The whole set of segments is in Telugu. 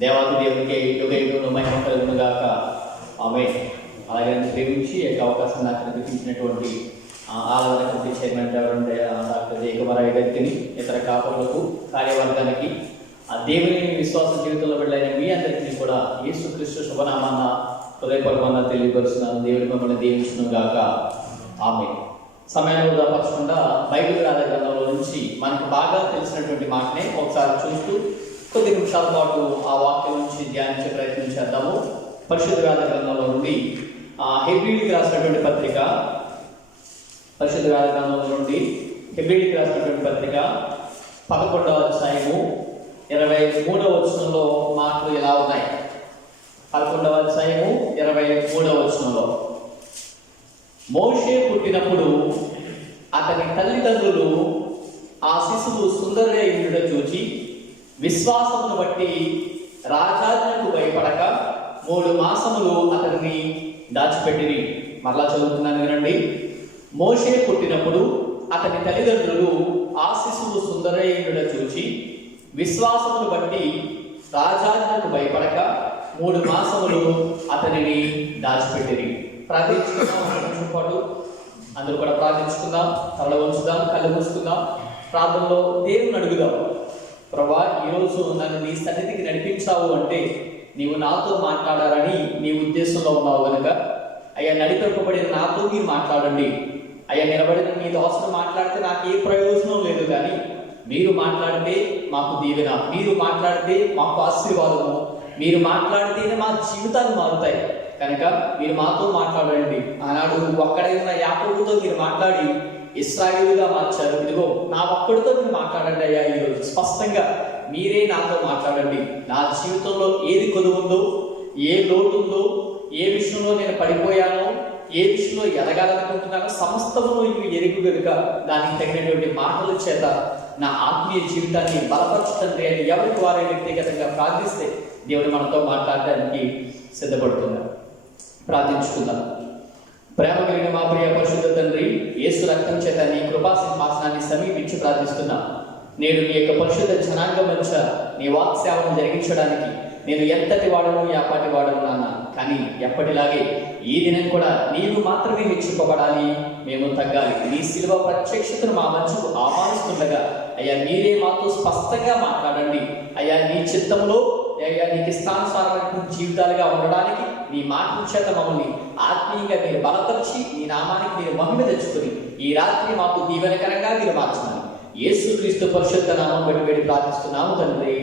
దేవాది దేవునికి యుగ యుగంలో మహిమ కలుగును గాక. ఆమేన్. అలాగే ప్రేమించి ఈ యొక్క అవకాశం నాకు కల్పించినటువంటి ఆరాధన కమిటీ చైర్మన్ డాక్టర్ జయకుమారయ్య గారికి, ఇతర కాపులకు, కార్యవర్గానికి, ఆ దేవుని విశ్వాస జీవితంలో వెళ్ళైన మీ అందరికీ కూడా యేసుక్రీస్తు శుభనామాన్న హృదయపూర్వకంగా తెలియపరుస్తున్నాను. దేవుడి మిమ్మల్ని దీవించును గాక. ఆమేన్. సమయాన్ని వృధా పరచకుండా బైబిల్ గ్రంథ గ్రంథంలో నుంచి మనకు బాగా తెలిసినటువంటి మాటనే ఒకసారి చూస్తూ కొద్ది నిమిషాల పాటు ఆ వాక్యం నుంచి ధ్యానించే ప్రయత్నం చేద్దాము. పరిశుద్ధ గ్రంథ గ్రంథంలో నుండి హెబ్రీయులకు రాసినటువంటి పత్రిక, పరిశుద్ధ గ్రంథ గ్రంథంలో నుండి హెబ్రీయులకు రాసినటువంటి పత్రిక 11వ అధ్యాయము 23వ వచనంలో మాటలు ఇలా ఉన్నాయి. 11వ అధ్యాయము 23వ వచనంలో, మోషే పుట్టినప్పుడు అతని తల్లిదండ్రులు ఆ శిశువు సుందరుడైన చూచి విశ్వాసమును బట్టి రాజాజ్ఞకు భయపడక 3 మాసములు అతన్ని దాచిపెట్టిరి. మరలా చదువుతున్నాను వినండి. మోషే పుట్టినప్పుడు అతని తల్లిదండ్రులు ఆ శిశువు సుందరుడైన చూచి విశ్వాసమును బట్టి రాజాజ్ఞకు భయపడక 3 మాసములు అతనిని దాచిపెట్టిరి. ప్రార్థించుకుందాం. పాటు అందరూ కూడా ప్రార్థించుకుందాం. తల ఉంచుదాం, కళ్ళు మూసుకుందాం. ప్రార్థనలో దేవుని అడుగుదాం. ప్రభా, ఈరోజు నన్ను నీ సన్నిధికి నడిపించావు అంటే నీవు నాతో మాట్లాడాలని నీ ఉద్దేశంలో ఉన్నావు కనుక అయ్యా, నడిపింపబడిన నాతో మీరు మాట్లాడండి. అయ్యా, నిలబడిన మీ దోసను మాట్లాడితే నాకు ఏ ప్రయోజనం లేదు, కానీ మీరు మాట్లాడితే మాకు దీవెన, మీరు మాట్లాడితే మాకు ఆశీర్వాదము, మీరు మాట్లాడితేనే మా జీవితాలు మారుతాయి కనుక మీరు మాతో మాట్లాడండి. ఆనాడు ఒక్కడై ఉన్న యాకోబుతో మీరు మాట్లాడి ఇశ్రాయేలుగా మార్చారు. ఇదిగో నా ఒక్కడితో మీరు మాట్లాడండి అయ్యా. ఈరోజు స్పష్టంగా మీరే నాతో మాట్లాడండి. నా జీవితంలో ఏది కొదువుందో, ఏ లోటు ఉందో, ఏ విషయంలో నేను పడిపోయానో, ఏ విషయంలో ఎదగాలనుకుంటున్నానో సమస్తము ఇవి ఎరుగు కనుక దానికి తగినటువంటి మాటల చేత నా ఆత్మీయ జీవితాన్ని బలపరచుతండి అని ఎవరికి వారే వ్యక్తిగతంగా ప్రార్థిస్తే దేవుడు మనతో మాట్లాడడానికి సిద్ధపడుతున్నారు. ప్రార్థించుకుందాం. ప్రేమ కలిగిన మా ప్రియ పరిశుద్ధ తండ్రి, యేసు రక్తం చేత నీ కృపా సింహాసనాన్ని సమీపించి ప్రార్థిస్తున్నాం. నేను నీ యొక్క పరిశుద్ధ జనాంగం మధ్య నీ వాక్ సేవను జరిగించడానికి నేను ఎంతటి వాడను, యాపాటి వాడను నాన్న, కానీ ఎప్పటిలాగే ఈ దినం కూడా నీవు మాత్రమే హెచ్చింపబడాలి, మేము తగ్గాలి. నీ శిలువ ప్రత్యక్షతను మా మధ్యకు ఆహ్వానిస్తుండగా అయ్యా, మీరే మాతో స్పష్టంగా మాట్లాడండి. అయ్యా, నీ చిత్తంలో అయ్యా నీకు ఇష్టానుసారమైన జీవితాలుగా ఉండడానికి నీ మాటల చేత మమ్మల్ని ఆత్మీయంగా మీరు బలపరిచి నీ నామానికి మీరు మహిమ తెచ్చుకొని ఈ రాత్రి మాకు దీవెనకరంగా మీరు మార్చమని యేసుక్రీస్తు పరిశుద్ధ నామం బట్టి వేడి ప్రార్థిస్తున్నాము తండ్రి.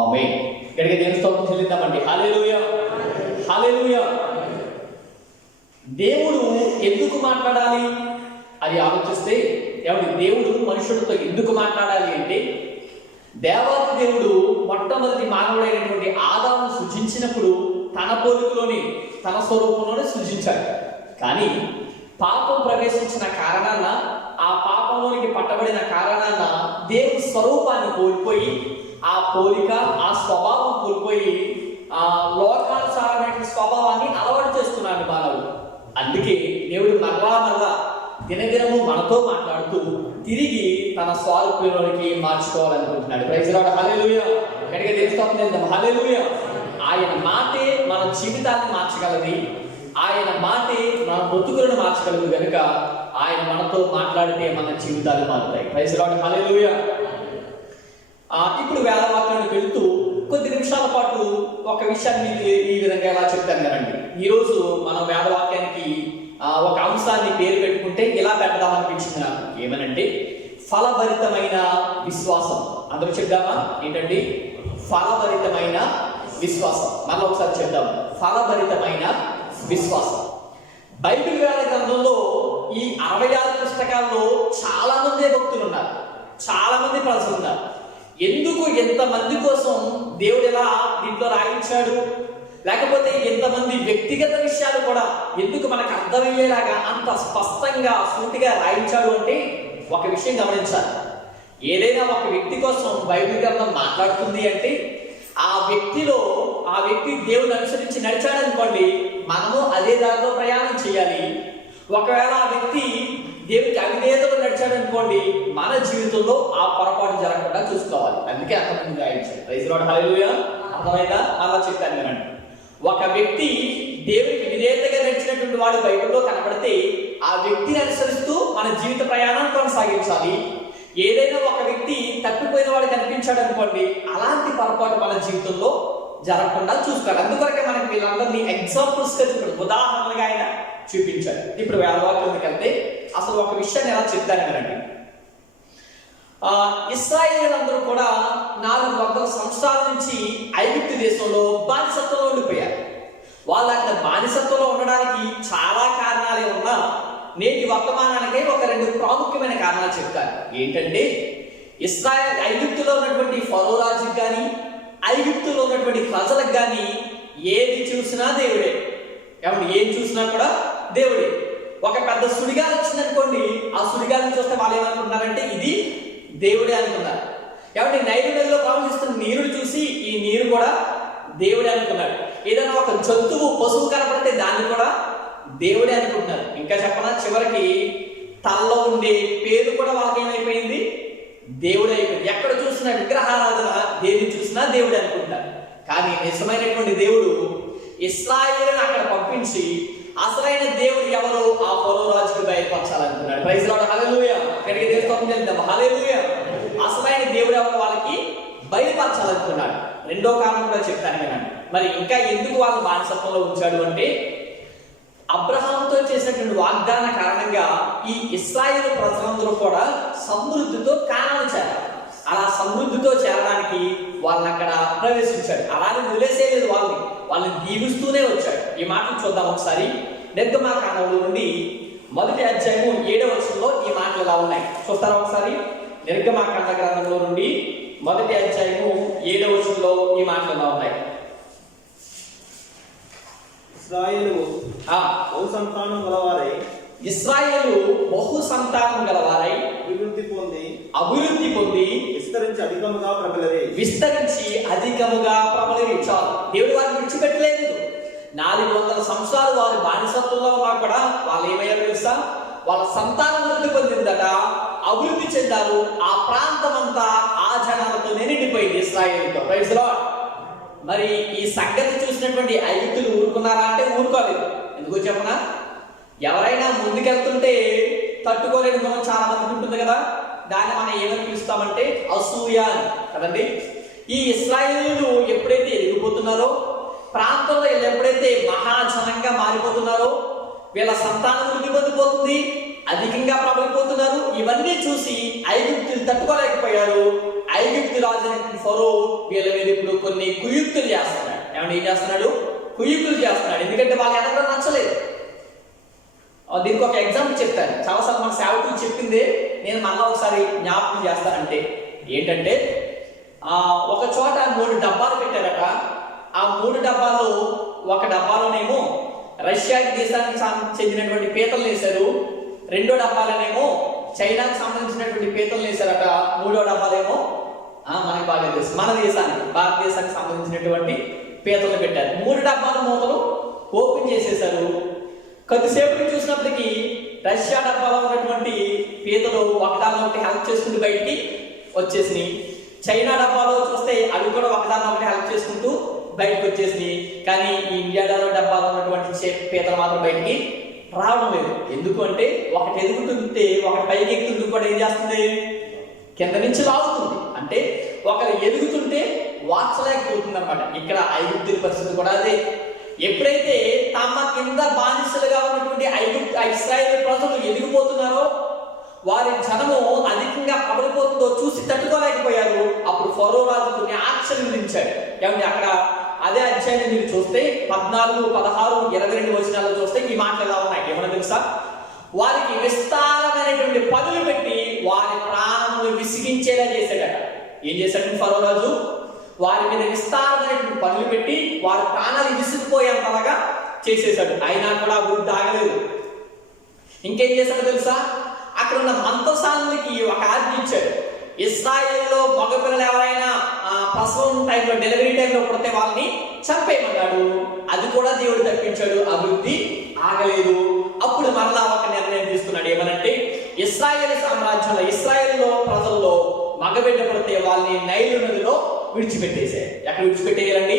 ఆమేన్. ఇక్కడికి దేవుని స్తోత్రం చెల్లిద్దామండి. హల్లెలూయా, హల్లెలూయా. దేవుడు ఎందుకు మాట్లాడాలి అని ఆలోచిస్తే, దేవుడు మనుషులతో ఎందుకు మాట్లాడాలి అంటే, దేవాది దేవుడు మొట్టమొదటి మానవుడైనటువంటి ఆదామును సృజించినప్పుడు తన పోలికలోని, తన స్వరూపంలోనే సృజించాడు. కానీ పాపం ప్రవేశించిన కారణాన, ఆ పాపంలోనికి పట్టబడిన కారణాన దేవుని స్వరూపాన్ని కోల్పోయి, ఆ పోలిక, ఆ స్వభావం కోల్పోయి ఆ లోకానుసారమైన స్వభావాన్ని అలవాటు చేస్తున్నాడు మానవుడు. అందుకే దేవుడు మరలా దినదినము మనతో మాట్లాడుతూ తిరిగి తన స్వరూపంలోనికి మార్చుకోవాలనుకుంటున్నాడు. Praise Lord. హల్లెలూయా. గట్టిగా తెలుస్తాం. హల్లెలూయా. ఆయన మాటే మన జీవితాన్ని మార్చగలది. ఆయన మాటే మన బ్రతుకులను మార్చగలదు కనుక ఆయన మనతో మాట్లాడితే మన జీవితాలు మారుతాయి. Praise Lord. హల్లెలూయా. ఇప్పుడు వేదవాక్యానికి వెళుతూ కొద్ది నిమిషాల పాటు ఒక విషయాన్ని ఈ విధంగా ఎలా చెప్తాను కదండి. ఈరోజు మనం వేదవాక్యానికి ఒక అంశాన్ని పేరు పెట్టుకుంటే ఇలా పెడదామనిపించింది నాకు. ఏమనంటే ఫలభరితమైన విశ్వాసం. అందరూ చెప్దామా? ఏంటండి? ఫలభరితమైన విశ్వాసం. మళ్ళీ ఒకసారి చెప్దాం. ఫలభరితమైన విశ్వాసం. బైబిల్ గ్రంథంలో ఈ 66 పుస్తకాల్లో చాలా మంది భక్తులు ఉన్నారు, చాలా మంది ప్రజలు ఉన్నారు. ఎందుకు ఎంతమంది కోసం దేవుడు ఎలా దీంట్లో రాయించాడు, లేకపోతే ఎంతమంది వ్యక్తిగత విషయాలు కూడా ఎందుకు మనకు అర్థమయ్యేలాగా అంత స్పష్టంగా సూటిగా రాయించాడు అంటే ఒక విషయం గమనించాలి. ఏదైనా ఒక వ్యక్తి కోసం బైబిల్ గ్రంథం మాట్లాడుతుంది అంటే ఆ వ్యక్తి దేవుని అనుసరించి నడిచాడనుకోండి, మనము అదే దారిలో ప్రయాణం చేయాలి. ఒకవేళ ఆ వ్యక్తి దేవుడికి అవిధేయతలో నడిచాడనుకోండి, మన జీవితంలో ఆ పొరపాటు జరగకుండా చూసుకోవాలి. అందుకే అంతమంది రాయించాడు. Praise Lord. హల్లెలూయా, అర్థమైందా? అలా చెప్తాను వినండి. ఒక వ్యక్తి దేవునికి విధేయతగా నడిచినటువంటి వాడు బైబిల్లో కనబడితే ఆ వ్యక్తిని అనుసరిస్తూ మన జీవిత ప్రయాణం కొనసాగించాలి. ఏదైనా ఒక వ్యక్తి తప్పిపోయిన వాడు కనిపించాడు అనుకోండి, అలాంటి పొరపాటు మన జీవితంలో జరగకుండా చూసుకోవాలి. అందుకొరకే మనకి వీళ్ళందరినీ ఎగ్జాంపుల్స్ గా చూపించాడు, ఉదాహరణలుగా ఆయన చూపించాడు. ఇప్పుడు వేదవాక్యంలోకి వెళ్తే అసలు ఒక విషయాన్ని ఎలా చెప్తాను వినండి. ఇశ్రాయేలీయులందరూ కూడా 400 సంవత్సరాల నుంచి ఐగుప్తు దేశంలో బానిసత్వంలో ఉండిపోయారు. వాళ్ళు అక్కడ బానిసత్వంలో ఉండడానికి చాలా కారణాలే ఉన్నా నేటి వర్తమానానికై ఒక 2 ప్రాముఖ్యమైన కారణాలు చెప్తారు. ఏంటంటే, ఐగుప్తులో ఉన్నటువంటి ఫరో రాజుకి కానీ ఐగుప్తులో ఉన్నటువంటి ప్రజలకు కానీ ఏది చూసినా దేవుడే. ఏమంటే ఏం చూసినా కూడా దేవుడే. ఒక పెద్ద సుడిగాలి వచ్చిందనుకోండి, ఆ సుడిగాలిని చూస్తే వాళ్ళు ఏమనుకుంటున్నారంటే ఇది దేవుడే అనుకున్నారు. కాబట్టి నైలు నదిలో ప్రవహిస్తున్న నీరుని చూసి ఈ నీరు కూడా దేవుడే అనుకున్నాడు. ఏదైనా ఒక జంతువు పశువు కనపడితే దాన్ని కూడా దేవుడే అనుకుంటున్నారు. ఇంకా చెప్పనా, చివరికి తలలో ఉండే పేరు కూడా వాళ్ళకి ఏమైపోయింది, దేవుడే అయిపోయింది. ఎక్కడ చూసినా విగ్రహారాధన, దేన్ని చూసినా దేవుడే అనుకుంటారు. కానీ నిజమైనటువంటి దేవుడు ఇశ్రాయేలును అక్కడ పంపించి అసలైన దేవుడు ఎవరు ఆ ఫరో రాజుకి బయలుపరచాలనుకున్నాడు. ప్రైజ్ లార్డ్, హల్లెలూయా. ఇక్కడికి తెలుసుకోవాలి, హల్లెలూయా. అసలైన దేవుడు ఎవరు వాళ్ళకి బయలుపరచాలనుకున్నాడు. రెండో కారణం కూడా చెప్తాను వినండి. మరి ఇంకా ఎందుకు వాళ్ళు బానిసత్వంలో ఉంచాడు అంటే, అబ్రహాంతో చేసినటువంటి వాగ్దాన కారణంగా ఈ ఇశ్రాయేలు ప్రజలందరూ కూడా సమృద్ధితో కానాను చేరారు. అలా సమృద్ధితో చేరడానికి వాళ్ళని అక్కడ ప్రవేశించాడు. అలానే వదిలేసేయలేదు, వాళ్ళని దీవిస్తూనే వచ్చాడు. ఈ మాటలు చూద్దాం ఒకసారి. నిర్గమాకాండంలో నుండి 1వ అధ్యాయము 7వ వచనంలో ఈ మాటలు ఎలా ఉన్నాయి చూస్తారా ఒకసారి. నిర్గమాకాండ గ్రంథంలో నుండి 1వ అధ్యాయము 7వ వచనంలో ఈ మాటలు ఎలా ఉన్నాయి. ఇశ్రాయేలు బహు సంతానం గలవారై అభివృద్ధి పొంది విస్తరించి అధికముగా ప్రబలిరి. చాలు, దేవుడు వారిని విడిచిపెట్టలేదు. 400 సంవత్సరాలు వారి బానిసత్వంలో ఉన్నా కూడా వాళ్ళు ఏమయ్యారు తెలుసా, వాళ్ళ సంతానం వృద్ధి పొందిందట, అభివృద్ధి చెందారు. ఆ ప్రాంతం అంతా ఆ జనాలతో నిండిపోయింది, ఇశ్రాయేలుతో. Praise lord. మరి ఈ సంగతి చూసినటువంటి ఐగుప్తులు ఊరుకున్నారా అంటే ఊరుకోలేదు. ఎందుకో చెప్పనా, ఎవరైనా ముందుకెళ్తుంటే తట్టుకోలేని గుణం చాలా మందికి ఉంటుంది కదా. దాన్ని మనం ఏమని పిలుస్తామంటే అసూయ కదండి. ఈ ఇశ్రాయేలీయులు ఎప్పుడైతే ఎదిగిపోతున్నారో, ప్రాంతంలో వీళ్ళు ఎప్పుడైతే మహాజనంగా మారిపోతున్నారో, వీళ్ళ సంతానం వృద్ధి పొందిపోతుంది, అధికంగా ప్రబలిపోతున్నారు. ఇవన్నీ చూసి ఐగుప్తులు తట్టుకోలేకపోయారు. ఐగుప్తు రాజు ఫరో వీళ్ళ మీద ఇప్పుడు కొన్ని కుయుక్తులు చేస్తున్నాడు. ఏమంటే ఏం చేస్తున్నాడు, కుయుక్తులు చేస్తున్నాడు. ఎందుకంటే వాళ్ళు ఎదగడం నచ్చలేదు. దీనికి ఒక ఎగ్జాంపుల్ చెప్తాను. చాలాసార్లు మన సేవకులు చెప్పిందే నేను మళ్ళీ ఒకసారి జ్ఞాపకం చేస్తానంటే ఏంటంటే, ఒక చోట 3 డబ్బాలు పెట్టారట. ఆ 3 డబ్బాలు, ఒక డబ్బాలోనేమో రష్యా దేశానికి చెందినటువంటి పీతలు వేశారు, 2వ డబ్బాలనేమో చైనాకు సంబంధించినటువంటి పీతలు వేశారట, 3వ డబ్బాలేమో మనకి బాగా తెలుసు మన దేశానికి, భారతదేశానికి సంబంధించినటువంటి పీతలు పెట్టారు. 3 డబ్బాల మూతలు ఓపెన్ చేసేసారు. కొద్దిసేపు చూసినప్పటికీ రష్యా డబ్బాలో ఉన్నటువంటి పీతలు ఒకదాని ఒకటి హెల్ప్ చేసుకుంటూ బయటికి వచ్చేసినాయి. చైనా డబ్బాలో చూస్తే అవి కూడా ఒకదాని ఒకటి హెల్ప్ చేసుకుంటూ బయటకు వచ్చేసినాయి. కానీ ఈ ఇండియా డబ్బాలో ఉన్నటువంటి పీతలు మాత్రం బయటికి రావడం లేదు. ఎందుకు అంటే, ఒకటి ఎదుగుతుంటే ఒకటి పైకి ఎక్కుతుంటే కూడా ఏం చేస్తుంది, కింద నుంచి లాగుతుంది. అంటే ఒకరు ఎదుగుతుంటే వార్చలేకపోతుంది అనమాట. ఇక్కడ ఐగుప్తు పరిస్థితి కూడా అదే. ఎప్పుడైతే తమ కింద బానిసలుగా ఉన్నటువంటి ఇశ్రాయేలు ప్రజలు ఎదిగిపోతున్నారో, వారి జనము అధికంగా ప్రబలిపోతుందో చూసి తట్టుకోలేకపోయారు. అప్పుడు ఫరో రాజు కొన్ని ఆంక్షలు విధించాడు. ఏమంటే అక్కడ అదే అధ్యాయాన్ని మీరు చూస్తే 14, 16, 22 వచనాలు చూస్తే ఈ మాటలు ఎలా ఉన్నాయి ఏమన్నా తెలుసా. వారికి విస్తారమైనటువంటి పనులు పెట్టి వారి ప్రాణములు విసిగించేలా చేశాడట. ఏం చేశాడు ఫరో రాజు, వారి మీద విస్తారమైనటువంటి పనులు పెట్టి వారి ప్రాణాలు విసిగిపోయేంతలాగా చేసేశాడు. అయినా కూడా అభివృద్ధి ఆగలేదు. ఇంకేం చేశాడు తెలుసా, అక్కడ ఉన్న మంత్రసానులకి ఒక ఆజ్ఞ ఇచ్చాడు. ఇశ్రాయేలులో మగపిల్లలు ఎవరైనా ప్రసవం టైంలో, డెలివరీ టైంలో పుడితే వాళ్ళని చంపేయమన్నాడు. అది కూడా దేవుడు తప్పించాడు, అభివృద్ధి ఆగలేదు. అప్పుడు మరలా ఒక నిర్ణయం తీసుకున్నాడు. ఏమనంటే, ఇశ్రాయేలు సామ్రాజ్యంలో, ఇశ్రాయేలులో ప్రజల్లో మగబిడ్డ పడితే వాళ్ళని నైలు నదిలో విడిచిపెట్టేశాయి. ఎక్కడ విడిచిపెట్టేయాలండి?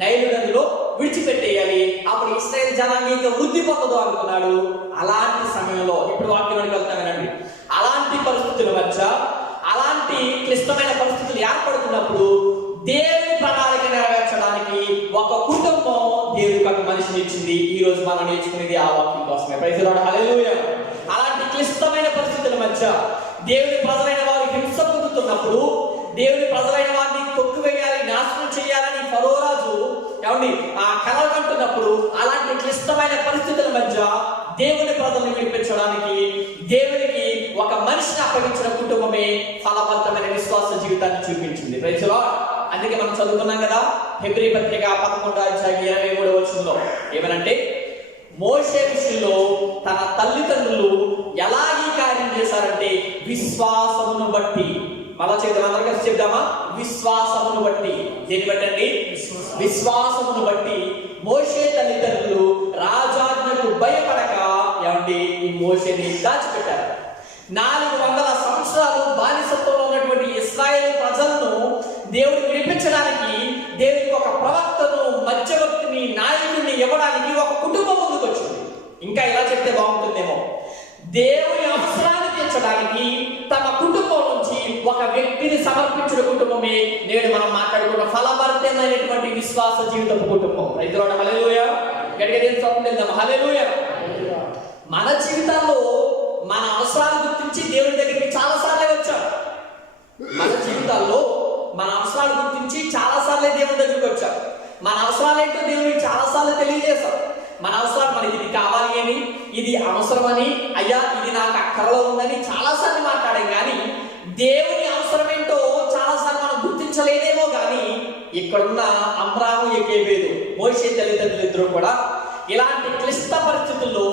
నైలు నదిలో విడిచిపెట్టేయాలి. అప్పుడు ఇశ్రాయేలు జనాంగం ఇంకా వృద్ధి పొందదు అనుకున్నాడు. అలాంటి సమయంలో ఇప్పుడు వాక్యంలోకి వెళ్తామేనండి. అలాంటి పరిస్థితుల మధ్య, అలాంటి క్లిష్టమైన పరిస్థితులు ఏర్పడుతున్నప్పుడు దేవుని ప్రణాళిక నెరవేర్చడానికి ఒక కుటుంబం దేవుడికి ఒక మనిషిని ఇచ్చింది. ఈ రోజు మనం నేర్చుకునేది ఆ వాక్యం కోసమే. ప్రైజ్ లార్డ్, హల్లెలూయా. అలాంటి క్లిష్టమైన పరిస్థితుల మధ్య దేవుని ప్రజలైన వారు హింస పొందుతున్నప్పుడు, దేవుని ప్రజలైన వారిని తొక్కివేయాలి, నాశనం చేయాలని ఫరో రాజు ఆ కలలు కంటున్నప్పుడు, అలాంటి క్లిష్టమైన పరిస్థితుల మధ్య దేవుని ప్రజలను విడిపించడానికి దేవునికి ఒక మనిషిని అప్పగించిన కుటుంబమే ఫలవంతమైన విశ్వాస జీవితాన్ని చూపించింది. Praise lord. అందుకే మనం చదువుకున్నాం కదా, హెబ్రీ పత్రిక 11:23 ఏమనంటే, మోషే విషయంలో తన తల్లిదండ్రులు ఎలాగీ కార్యం చేశారంటే విశ్వాసమును బట్టి. మళ్ళా చేద్దాం, అందరం కలిసి చెప్దామా? విశ్వాసమును బట్టి. దేని బట్టండి? విశ్వాసమును బట్టి మోషే తల్లిదండ్రులు రాజాజ్ఞకు భయపడక ఈ మోషేని దాచిపెట్టారు. 400 సంవత్సరాలు బానిసత్వంలో ఉన్నటువంటి ఇశ్రాయేలు ప్రజలను దేవుడు విడిపించడానికి దేవుడికి ఒక ప్రవక్తను, మధ్యవర్తిని, నాయకుడిని ఇవ్వడానికి ఒక కుటుంబం ముందుకు వచ్చింది. ఇంకా ఇలా చెప్తే బాగుంటుందేమో, దేవుని అవసరాన్ని తీర్చడానికి తమ కుటుంబం నుంచి ఒక వ్యక్తిని సమర్పించిన కుటుంబమే నేడు మనం మాట్లాడుకున్న ఫలభరితమైనటువంటి విశ్వాస జీవితపు కుటుంబం. రైతులు హల్లెలూయా. గట్టిగా దేవుని స్తోత్రం చేద్దాం. హల్లెలూయా. మన జీవితాల్లో మన అవసరాలు గుర్తించి దేవుని దగ్గరికి చాలా సార్లే వచ్చాం. మన జీవితాల్లో మన అవసరాలు గుర్తించి చాలా సార్లే దేవుని దగ్గరికి వచ్చాం. మన అవసరాలు ఏంటో దేవునికి చాలా సార్లు తెలియజేస్తాం. మన అవసరాలు, మనకి ఇది కావాలి అని, ఇది అవసరమని, అయ్యా ఇది నాకు అక్కరలో ఉందని చాలా సార్లు మాట్లాడాం. కానీ దేవుని అవసరం ఏంటో చాలా సార్లు మనం గుర్తించలేదేమో. కానీ ఇక్కడున్న అమ్రాము, యోకేబేదు, మోషే తల్లిదండ్రులు ఇద్దరు కూడా ఇలాంటి క్లిష్ట పరిస్థితుల్లో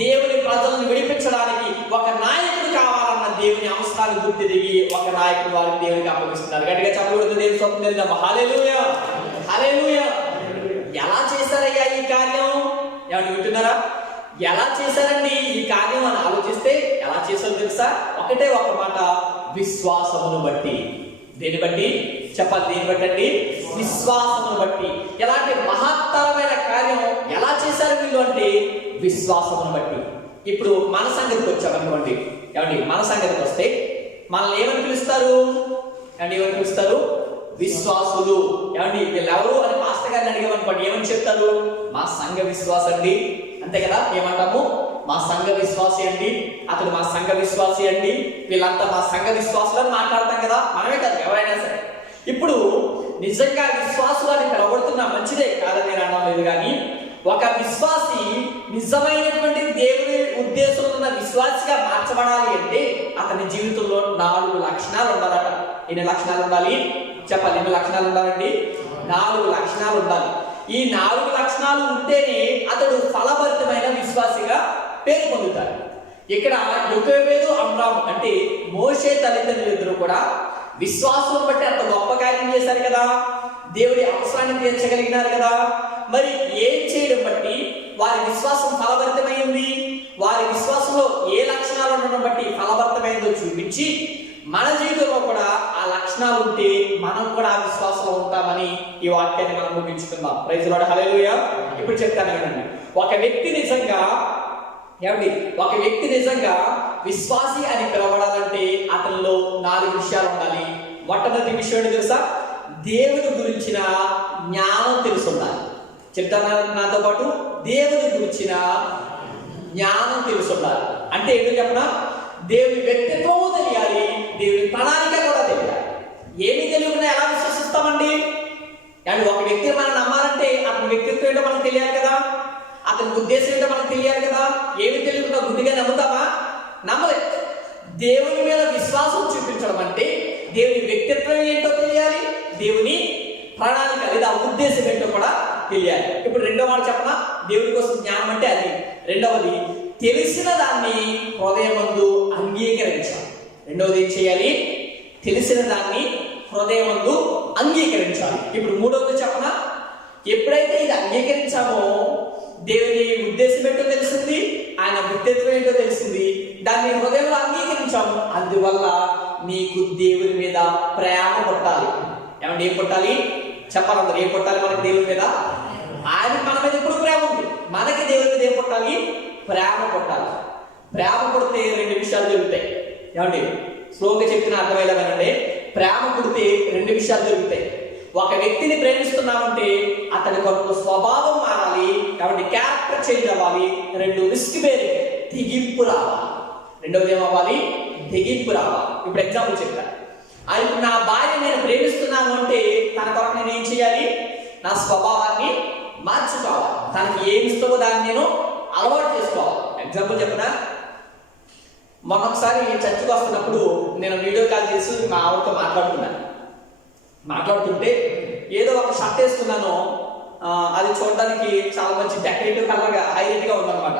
దేవుని ప్రజలను విడిపించడానికి ఒక నాయకుడు కావాలన్న దేవుని అవసరాన్ని గుర్తిరిగి ఒక నాయకుడు వారిని దేవునికి అప్పగిస్తున్నారు. గట్టిగా చెప్పకూడదు. దేవుని స్వప్నం తెలిద్దాం. హల్లెలూయా, హల్లెలూయా. ఎలా చేశారయ్యా ఈ కార్యం? ఏమని వింటున్నారా? ఎలా చేశారండి ఈ కార్యం అని ఆలోచిస్తే ఎలా చేశారో తెలుసా? ఒకటే ఒక మాట, విశ్వాసమును బట్టి. దేని బట్టి చెప్పాలి? దేని బట్టి అండి? విశ్వాసమును బట్టి. ఎలాంటి మహత్తరమైన కార్యం ఎలా చేశారు వీళ్ళు అంటే విశ్వాసమును బట్టి. ఇప్పుడు మన సంగతికి వచ్చామనుకోండి. ఏమండి, మన సంగతికి వస్తే మనల్ని ఏమని పిలుస్తారు? ఏమని పిలుస్తారు? విశ్వాసులు. ఏమండి, వీళ్ళు ఎవరు అని మాస్టర్ గారిని అడిగామనుకోండి, ఏమని చెప్తారు? మా సంఘ విశ్వాసం అండి. అంతే కదా, ఏమంటాము? మా సంఘ విశ్వాసి అండి, అతడు మా సంఘ విశ్వాసి అండి, వీళ్ళంతా మా సంఘ విశ్వాసులు అని మాట్లాడతాం కదా. మనమే కాదు, ఎవరైనా సరే. ఇప్పుడు నిజంగా విశ్వాసులు అని పిలవబడుతున్నా మంచిదే, కాదని నేను అనడం లేదు. కానీ ఒక విశ్వాసి నిజమైనటువంటి దేవుని ఉద్దేశంలో ఉన్న విశ్వాసిగా మార్చబడాలి అంటే అతని జీవితంలో 4 లక్షణాలు ఉండాలట. ఎన్ని లక్షణాలు ఉండాలి చెప్పాలి? ఎన్ని లక్షణాలు ఉండాలండి? 4 లక్షణాలు ఉండాలి. ఈ 4 లక్షణాలు ఉంటేనే అతడు ఫలభరితమైన విశ్వాసిగా పేరు పొందుతాడు. ఇక్కడ యోకేబేదు, అమ్రాము అంటే మోషే తల్లిదండ్రులు ఇద్దరు కూడా విశ్వాసం బట్టి అంత గొప్ప కార్యం చేశారు కదా, దేవుడి అవసరాన్ని తీర్చగలిగినారు కదా. మరి ఏం చేయడం బట్టి వారి విశ్వాసం ఫలభరితమైంది? వారి విశ్వాసంలో ఏ లక్షణాలు ఉండడం బట్టి ఫలభరితమైందో చూపించి మన జీవితంలో కూడా ఆ లక్షణాలు ఉంటే మనం కూడా ఆ విశ్వాసంలో ఉంటామని ఈ వాక్యాన్ని మనం ముగించుకుందాం. Praise Lord, hallelujah. ఇప్పుడు చెప్తాను వినండి. ఒక వ్యక్తి నిజంగా విశ్వాసి అని పిలవడాలంటే అతనిలో 4 విషయాలు ఉండాలి. మొట్టమొదటి విషయం ఏంటో తెలుసా? దేవుని గురించిన జ్ఞానం తెలిసి ఉండాలి. చెప్తాను నాతో పాటు, దేవుని గురించిన జ్ఞానం తెలిసి ఉండాలి. అంటే ఏంటో చెప్పనా? దేవుని వ్యక్తిత్వము తెలియాలి, దేవుని ప్రణాళిక కూడా తెలియాలి. ఏమి తెలియకుండా ఎలా విశ్వసిస్తామండి? అంటే ఒక వ్యక్తిని మనం నమ్మాలంటే అతని వ్యక్తిత్వం ఏంటో మనకు తెలియాలి కదా, అతని ఉద్దేశం ఏంటో మనకు తెలియాలి కదా. ఏమి తెలియకుండా గుడ్డిగా నమ్ముతామా? నమ్మలేదు. దేవుని మీద విశ్వాసం చూపించడం అంటే దేవుని వ్యక్తిత్వం ఏంటో తెలియాలి, దేవుని ప్రణాళిక లేదా ఉద్దేశం ఏంటో కూడా తెలియాలి. ఇప్పుడు రెండో మాట చెప్పనా? దేవుడి కోసం జ్ఞానం అంటే అది. రెండవది, తెలిసిన దాన్ని హృదయమందు అంగీకరించాలి. రెండవది ఏం చేయాలి? తెలిసిన దాన్ని హృదయమందు అంగీకరించాలి. ఇప్పుడు మూడవది చెప్పనా? ఎప్పుడైతే ఇది అంగీకరించామో దేవుని ఉద్దేశం ఏంటో తెలిసింది, ఆయన వ్యక్తిత్వం ఏంటో తెలిసింది, దాన్ని హృదయంలో అంగీకరించాము. అందువల్ల నీకు దేవుని మీద ప్రేమ పుట్టాలి. ఏమంటే ఏం పుట్టాలి చెప్పాలి అందరూ, ఏం పుట్టాలి మనకి దేవుని మీద? ఆయనకి మన మీద ఇప్పుడు ప్రేమ ఉంది, మనకి దేవుని మీద ఏం పుట్టాలి? ప్రేమ పుట్టాలి. ప్రేమ పుడితే రెండు విషయాలు జరుగుతాయి. ఏమండి స్లోగా చెప్పిన అర్థమయ్యేలాగానంటే, ప్రేమ పుడితే రెండు విషయాలు జరుగుతాయి. ఒక వ్యక్తిని ప్రేమిస్తున్నామంటే అతని కొరకు స్వభావం మారాలి, కాబట్టి క్యారెక్టర్ చేంజ్ అవ్వాలి. రెండు రిస్క్ బేరింగ్, తెగింపు రావాలి. రెండవది ఏమవ్వాలి? తెగింపు రావాలి. ఇప్పుడు ఎగ్జాంపుల్ చెప్తాను. ఇప్పుడు నా భార్య నేను ప్రేమిస్తున్నాను అంటే తన కొరకు నేను ఏం చేయాలి? నా స్వభావాన్ని మార్చుకోవాలి. తనకి ఏమి ఇస్తావో దాన్ని నేను అలవాటు చేసుకోవాలి. ఎగ్జాంపుల్ చెప్పనా, మొన్న ఒకసారి చర్చికి వస్తున్నప్పుడు నేను వీడియో కాల్ చేసి మా ఆవిడతో మాట్లాడుతుంటే ఏదో ఒక షర్ట్ వేసుకున్నాను. అది చూడడానికి చాలా మంచి డెకరేటివ్ కలర్గా హైలైట్గా ఉందన్నమాట.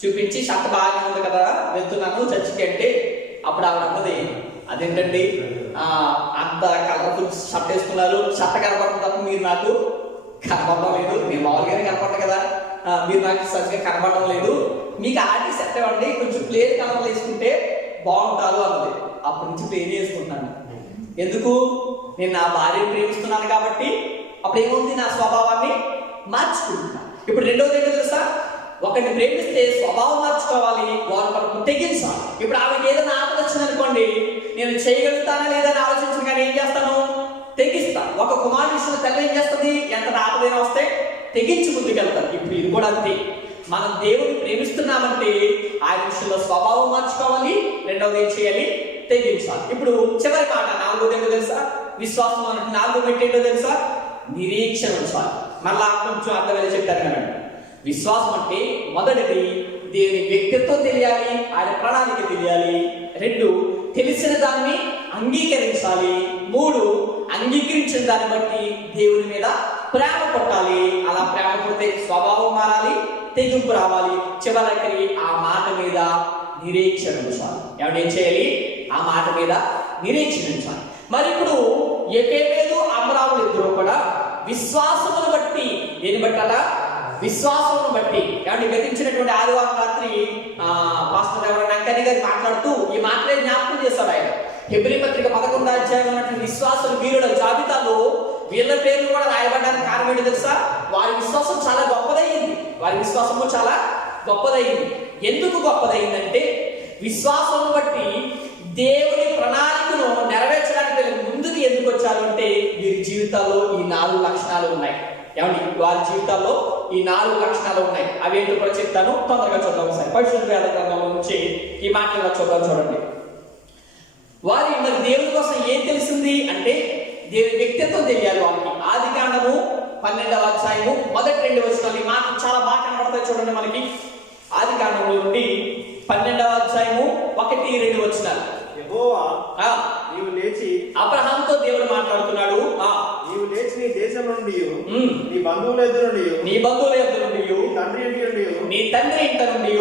చూపించి షర్ట్ బాగానే ఉంది కదా వెళ్తున్నాను చర్చికి అంటే, అప్పుడు ఆవిడ అన్నది, అదేంటండి అంత కలర్ఫుల్ షర్ట్ వేసుకున్నారు, షర్ట్ కనపడడం తప్ప మీరు నాకు కనపడడం లేదు, నేను మామూలుగానే కనపడ్డా కదా, మీరు నాకు సరిగ్గా కనపడడం లేదు, మీకు అలాంటి సెట్ ఇవ్వండి, కొంచెం ప్లేన్ కలర్లు వేసుకుంటే బాగుంటారు అన్నది. అప్పటి నుంచి ప్లేన్ వేసుకుంటున్నాను. ఎందుకు? నేను నా భార్యను ప్రేమిస్తున్నాను కాబట్టి. అప్పుడు ఏముంది? నా స్వభావాన్ని మార్చుకుంటున్నాను. ఇప్పుడు రెండోది ఏంటో తెలుసా? ఒకరిని ప్రేమిస్తే స్వభావం మార్చుకోవాలి, వారి కొరకు తెగించాలి. ఇప్పుడు ఆమెకి ఏదైనా ఆపద వచ్చిందనుకోండి, నేను చేయగలుగుతానా లేదని ఆలోచించిన కానీ ఏం చేస్తాను? తెగిస్తాను. ఒక కుమారుడు విషయంలో తల్లి ఏం చేస్తుంది? ఎంత ఆపదైనా వస్తే తెగించి ముందుకెళ్తాను. ఇప్పుడు ఇది కూడా అంతే. మనం దేవుని ప్రేమిస్తున్నామంటే ఆయన విషయంలో స్వభావం మార్చుకోవాలి, రెండవది ఏం చేయాలి? తెగించాలి. ఇప్పుడు చివరి మాట నాలుగోది ఏంటో తెలుసా? విశ్వాసం అన్నట్టు నాలుగో ఏంటో తెలుసా? నిరీక్షణ ఉంచాలి. మళ్ళా కొంచెం అర్థమయ్యేలా చెప్తారు కదండి. విశ్వాసం అంటే మొదటిది దేవుని వ్యక్తిత్వం తెలియాలి, ఆయన ప్రణాళిక తెలియాలి. రెండు, తెలిసిన దాన్ని అంగీకరించాలి. మూడు, అంగీకరించిన దాన్ని బట్టి దేవుని మీద ప్రేమ పుట్టాలి. అలా ప్రేమ పుడితే స్వభావం మారాలి, తెగింపు రావాలి. చివరికి ఆ మాట మీద నిరీక్షణ ఉంచాలి. ఏమంటే ఏం చేయాలి? ఆ మాట మీద నిరీక్షణ ఉంచాలి. మరి ఇప్పుడు ఎకేమేదు అమరావులు ఇద్దరు కూడా విశ్వాసమును బట్టి, దేని బట్టాలా? విశ్వాసమును బట్టి. ఏమంటే గతించినటువంటి ఆదివారం రాత్రి పాస్టర్ ఎవరైనా అంకని గారు మాట్లాడుతూ ఈ మాటలే జ్ఞాపకం చేశారు. ఆయన హెబ్రీ పత్రిక 11వ అధ్యాయంలో ఉన్నటువంటి విశ్వాసుల వీరుల జాబితాలో వీళ్ళ పేర్లు కూడా రాయబడడానికి కారణం ఏంటో తెలుసా? వారి విశ్వాసం చాలా గొప్పదయ్యింది. వారి విశ్వాసము చాలా గొప్పదయ్యింది. ఎందుకు గొప్పదయ్యిందంటే, విశ్వాసం బట్టి దేవుని ప్రణాళికను నెరవేర్చడానికి వీళ్ళు ముందుకు ఎందుకు వచ్చారు అంటే, వీరి జీవితాల్లో ఈ 4 లక్షణాలు ఉన్నాయి. ఏమండి వారి జీవితాల్లో ఈ 4 లక్షణాలు ఉన్నాయి. అవి ఏంటో కూడా చెప్తాను, తొందరగా చూద్దాం. ఒకసారి పరిశుద్ధ వేద గ్రంథంలో నుంచి ఈ మాటలు చూడండి. వారి మరి దేవుని కోసం ఏం తెలిసింది అంటే, దేవుని వ్యక్తిత్వం తెలియాలి వారికి. ఆదికాండము 12వ అధ్యాయము మొదటి 2 వచనాలు ఈ మాట చాలా బాగా కనబడతాయి. చూడండి మనకి ఆదికాండంలో నుండి 12వ అధ్యాయము 1-2 వచనాలు. యెహోవా నీవు లేచి, అబ్రహాముతో దేవుడు మాట్లాడుతున్నాడు. నీవు లేచి నీ దేశం నుండి, నీ బంధువుల ఎదురు నుండి, నీ బంధువుల ఎదురు నుండి, నీ తండ్రి ఇంట నుండి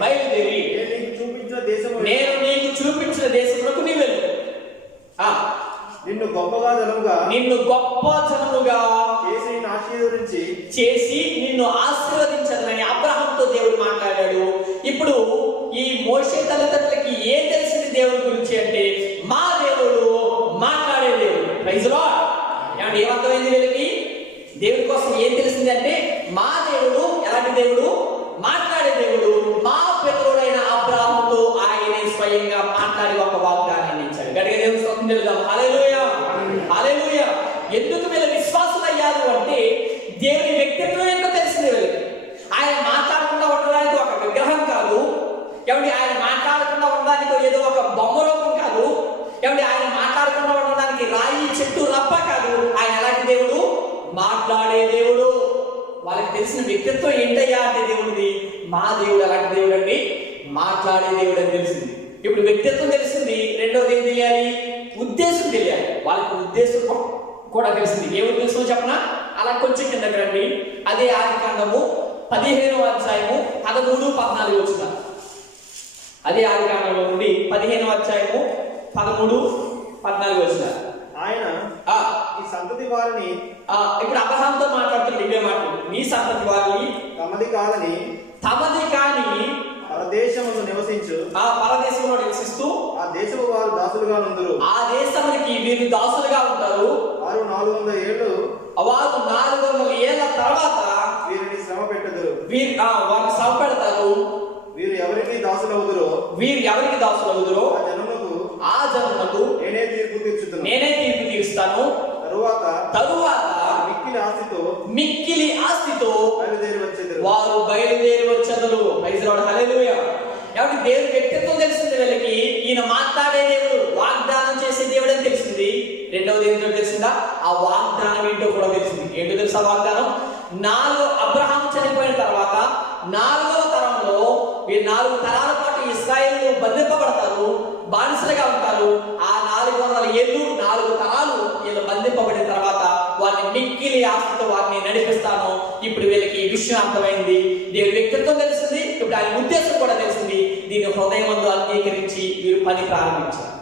బయలుదేరి నేను నీకు చూపించిన దేశములకు నీ వెళ్ళు. నిన్ను గొప్ప జనముగా చేసి నిన్ను ఆశీర్వదించదని అబ్రహాంతో దేవుడు మాట్లాడాడు. ఇప్పుడు ఈ మోషే తల్లిదండ్రులకి ఏం తెలిసింది దేవుడి గురించి అంటే, మా దేవుడు మాట్లాడే దేవుడు. Praise lord. ఏమంటే ఏమర్థమైంది వీళ్ళకి? దేవుడి కోసం ఏం తెలిసింది అంటే, మా దేవుడు ఎలాంటి దేవుడు? మాట్లాడే దేవుడు. మా పితరుడైన అబ్రహాముతో ఆయనే స్వయంగా మాట్లాడి ఒక వాగ్దానాన్ని ఇచ్చాడు. గట్టిగా దేవుని స్తోత్రం చెల్లిద్దాం. హల్లెలూయా, హల్లెలూయా. ఎందుకు వీళ్ళు విశ్వాసులు అయ్యారు అంటే, దేవుని వ్యక్తిత్వం ఏంటో తెలిసింది వీళ్ళకి. ఆయన మాట్లాడకుండా ఉండడానికి ఒక విగ్రహం కాదు. ఏమంటే ఆయన మాట్లాడకుండా ఉండడానికి ఏదో ఒక బొమ్మ రూపం కాదు. ఏమంటే ఆయన మాట్లాడకుండా ఉండడానికి రాయి, చెట్టు, రప్ప కాదు. ఆయన ఎలాంటి దేవుడు? మాట్లాడే దేవుడు. వాళ్ళకి తెలిసిన వ్యక్తిత్వం ఏంటయ్యా అంటే దేవుడిది, మా దేవుడు ఎలాంటి దేవుడు అండి? మాట్లాడే దేవుడు అని తెలిసింది. ఇప్పుడు వ్యక్తిత్వం తెలిసింది. రెండోది ఏం తెలియాలి? ఉద్దేశం తెలియాలి. వాళ్ళకి ఉద్దేశం కూడా తెలిసింది. ఏ ఉద్దేశం చెప్పనా? అలా కొంచెం కిందకి రండి. అదే ఆదికాండము 15వ అధ్యాయము 13-14 వచనాలు. అదే ఆదికాండంలో నుండి 15వ అధ్యాయము 13-14 వచనాలు. ఆయన ఈ సంతతి వారిని, ఇప్పుడు అబ్రహాంతో మాట్లాడుతున్నాడు ఇవే మాటలు. నీ సంతతి వారిని తమది కాని పరదేశమును నివసించు ఆ పరదేశంలో నివసిస్తూ ఆ దేశము వారు దాసులుగా నుందురు. ఆ దేశానికి వీరు దాసులుగా ఉంటారు. వారు 400 ఏళ్ళు వారు 400 ఏళ్ల తర్వాత వీరిని శ్రమ పెట్టదురు. వారిని శ్రమ పెడతారు. వీరు ఎవరికి దాసులవుదురో వీరు ఎవరికి దాసులవుదురో ఆ జనమునకు నేనే తీర్పు తీరుస్తాను. తరువాత మిక్కిలి ఆస్తితో వారు బయలుదేరి వచ్చేదరు. ప్రైజ్ లార్డ్, హల్లెలూయా. కాబట్టి దేవుడి వ్యక్తిత్వం తెలిసింది వీళ్ళకి. ఈయన మాట్లాడే దేవుడు, వాగ్దానం చేసే దేవుడు అని తెలిసింది. రెండవది ఏంటో తెలిసిందా? ఆ వాగ్దానం ఏంటో కూడా తెలిసింది. ఏంటో తెలుసా వాగ్దానం? అబ్రహాం చనిపోయిన తర్వాత 4వ తరంలో వీరు 4 తరాల పాటు ఇశ్రాయేలు బంధింపబడతారు, బానిసలుగా ఉంటారు. ఆ 400 ఏళ్ళు 4 తరాలు వీళ్ళు బంధింపబడిన తర్వాత వారిని మిక్కిలి ఆస్తితో వారిని నడిపిస్తాను. ఇప్పుడు వీళ్ళకి ఈ విషయం అర్థమైంది. దేవుని వ్యక్తిత్వం తెలిసింది, ఇప్పుడు ఆయన ఉద్దేశం కూడా తెలిసింది. దీన్ని హృదయమందు అంగీకరించి వీరు పని ప్రారంభించారు.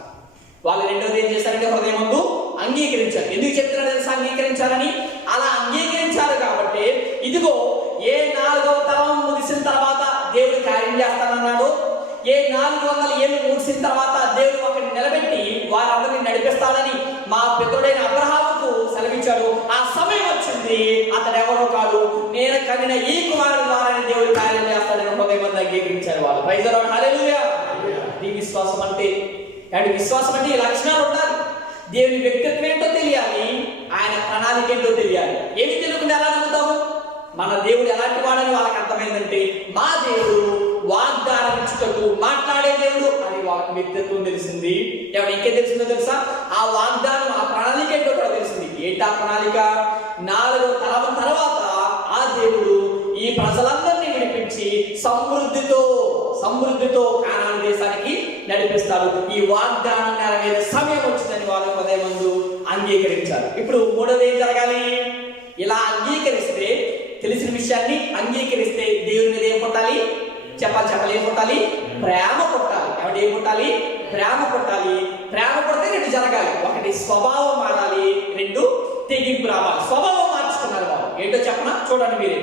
వాళ్ళు రెండోది ఏం చేశారంటే హృదయమందు అంగీకరించారు. ఎందుకు చెప్తున్నారు తెలుసా అంగీకరించాలని? అలా అంగీకరించారు కాబట్టి ఇదిగో ఏ 4వ తరం ముగిసిన తర్వాత దేవుడు కార్యం చేస్తానన్నాడు, ఏ 400 ఏళ్ళు ముగిసిన తర్వాత దేవుడు ఒకరిని నిలబెట్టి వారందరినీ నడిపిస్తాడని మా పితరుడైన అబ్రహాముకు సెలవిచ్చాడు. ఆ సమయం వచ్చింది. అతడు ఎవరో కాదు, నేను కనిన ఈ కుమారుడు ద్వారా దేవుడు కార్యం చేస్తాడని హృదయం మంది అంగీకరించారు వాళ్ళు. ప్రైజ్ లార్డ్, హల్లెలూయా. ఈ విశ్వాసం అంటే విశ్వాసం అంటే ఈ లక్షణాలు ఉండాలి. దేవుని వ్యక్తిత్వం ఏంటో తెలియాలి, ఆయన ప్రణాళిక ఏంటో తెలియాలి. ఏమి తెలియకుండా ఎలా నమ్ముతాము? మన దేవుడు ఎలాంటి వాడని వాళ్ళకి అర్థమైందంటే మా దేవుడు వాగ్దానం ఇచ్చుటకు మాట్లాడే దేవుడు అని వాళ్ళకి వ్యక్తిత్వం తెలిసింది. ఇంకేం తెలిసిందో తెలుసా? ఆ వాగ్దానం, ఆ ప్రణాళిక ఏంటో కూడా తెలిసింది. ఏంటా ప్రణాళిక? 4వ తరం తర్వాత ఆ దేవుడు ఈ ప్రజలందరినీ విడిపించి సమృద్ధితో కానాను దేశానికి నడిపిస్తాడు. ఈ వాగ్దానం నెరవేరే సమయం వచ్చిందని వాళ్ళు హృదయమందు అంగీకరించారు. ఇప్పుడు మూడోది ఏం జరగాలి? ఇలా అంగీకరిస్తే, తెలిసిన విషయాన్ని అంగీకరిస్తే దేవుని మీద ఏం పుట్టాలి? చెప్పాలి ఏం పుట్టాలి? ప్రేమ పుట్టాలి. ఏం పుట్టాలి? ప్రేమ పుట్టాలి. ప్రేమ పుడితే 2 జరగాలి. ఒకటి స్వభావం మారాలి, 2 తెగింపు రావాలి. స్వభావం మార్చుకున్నారు వాళ్ళు. ఏంటో చెప్పనా? చూడండి మీరే.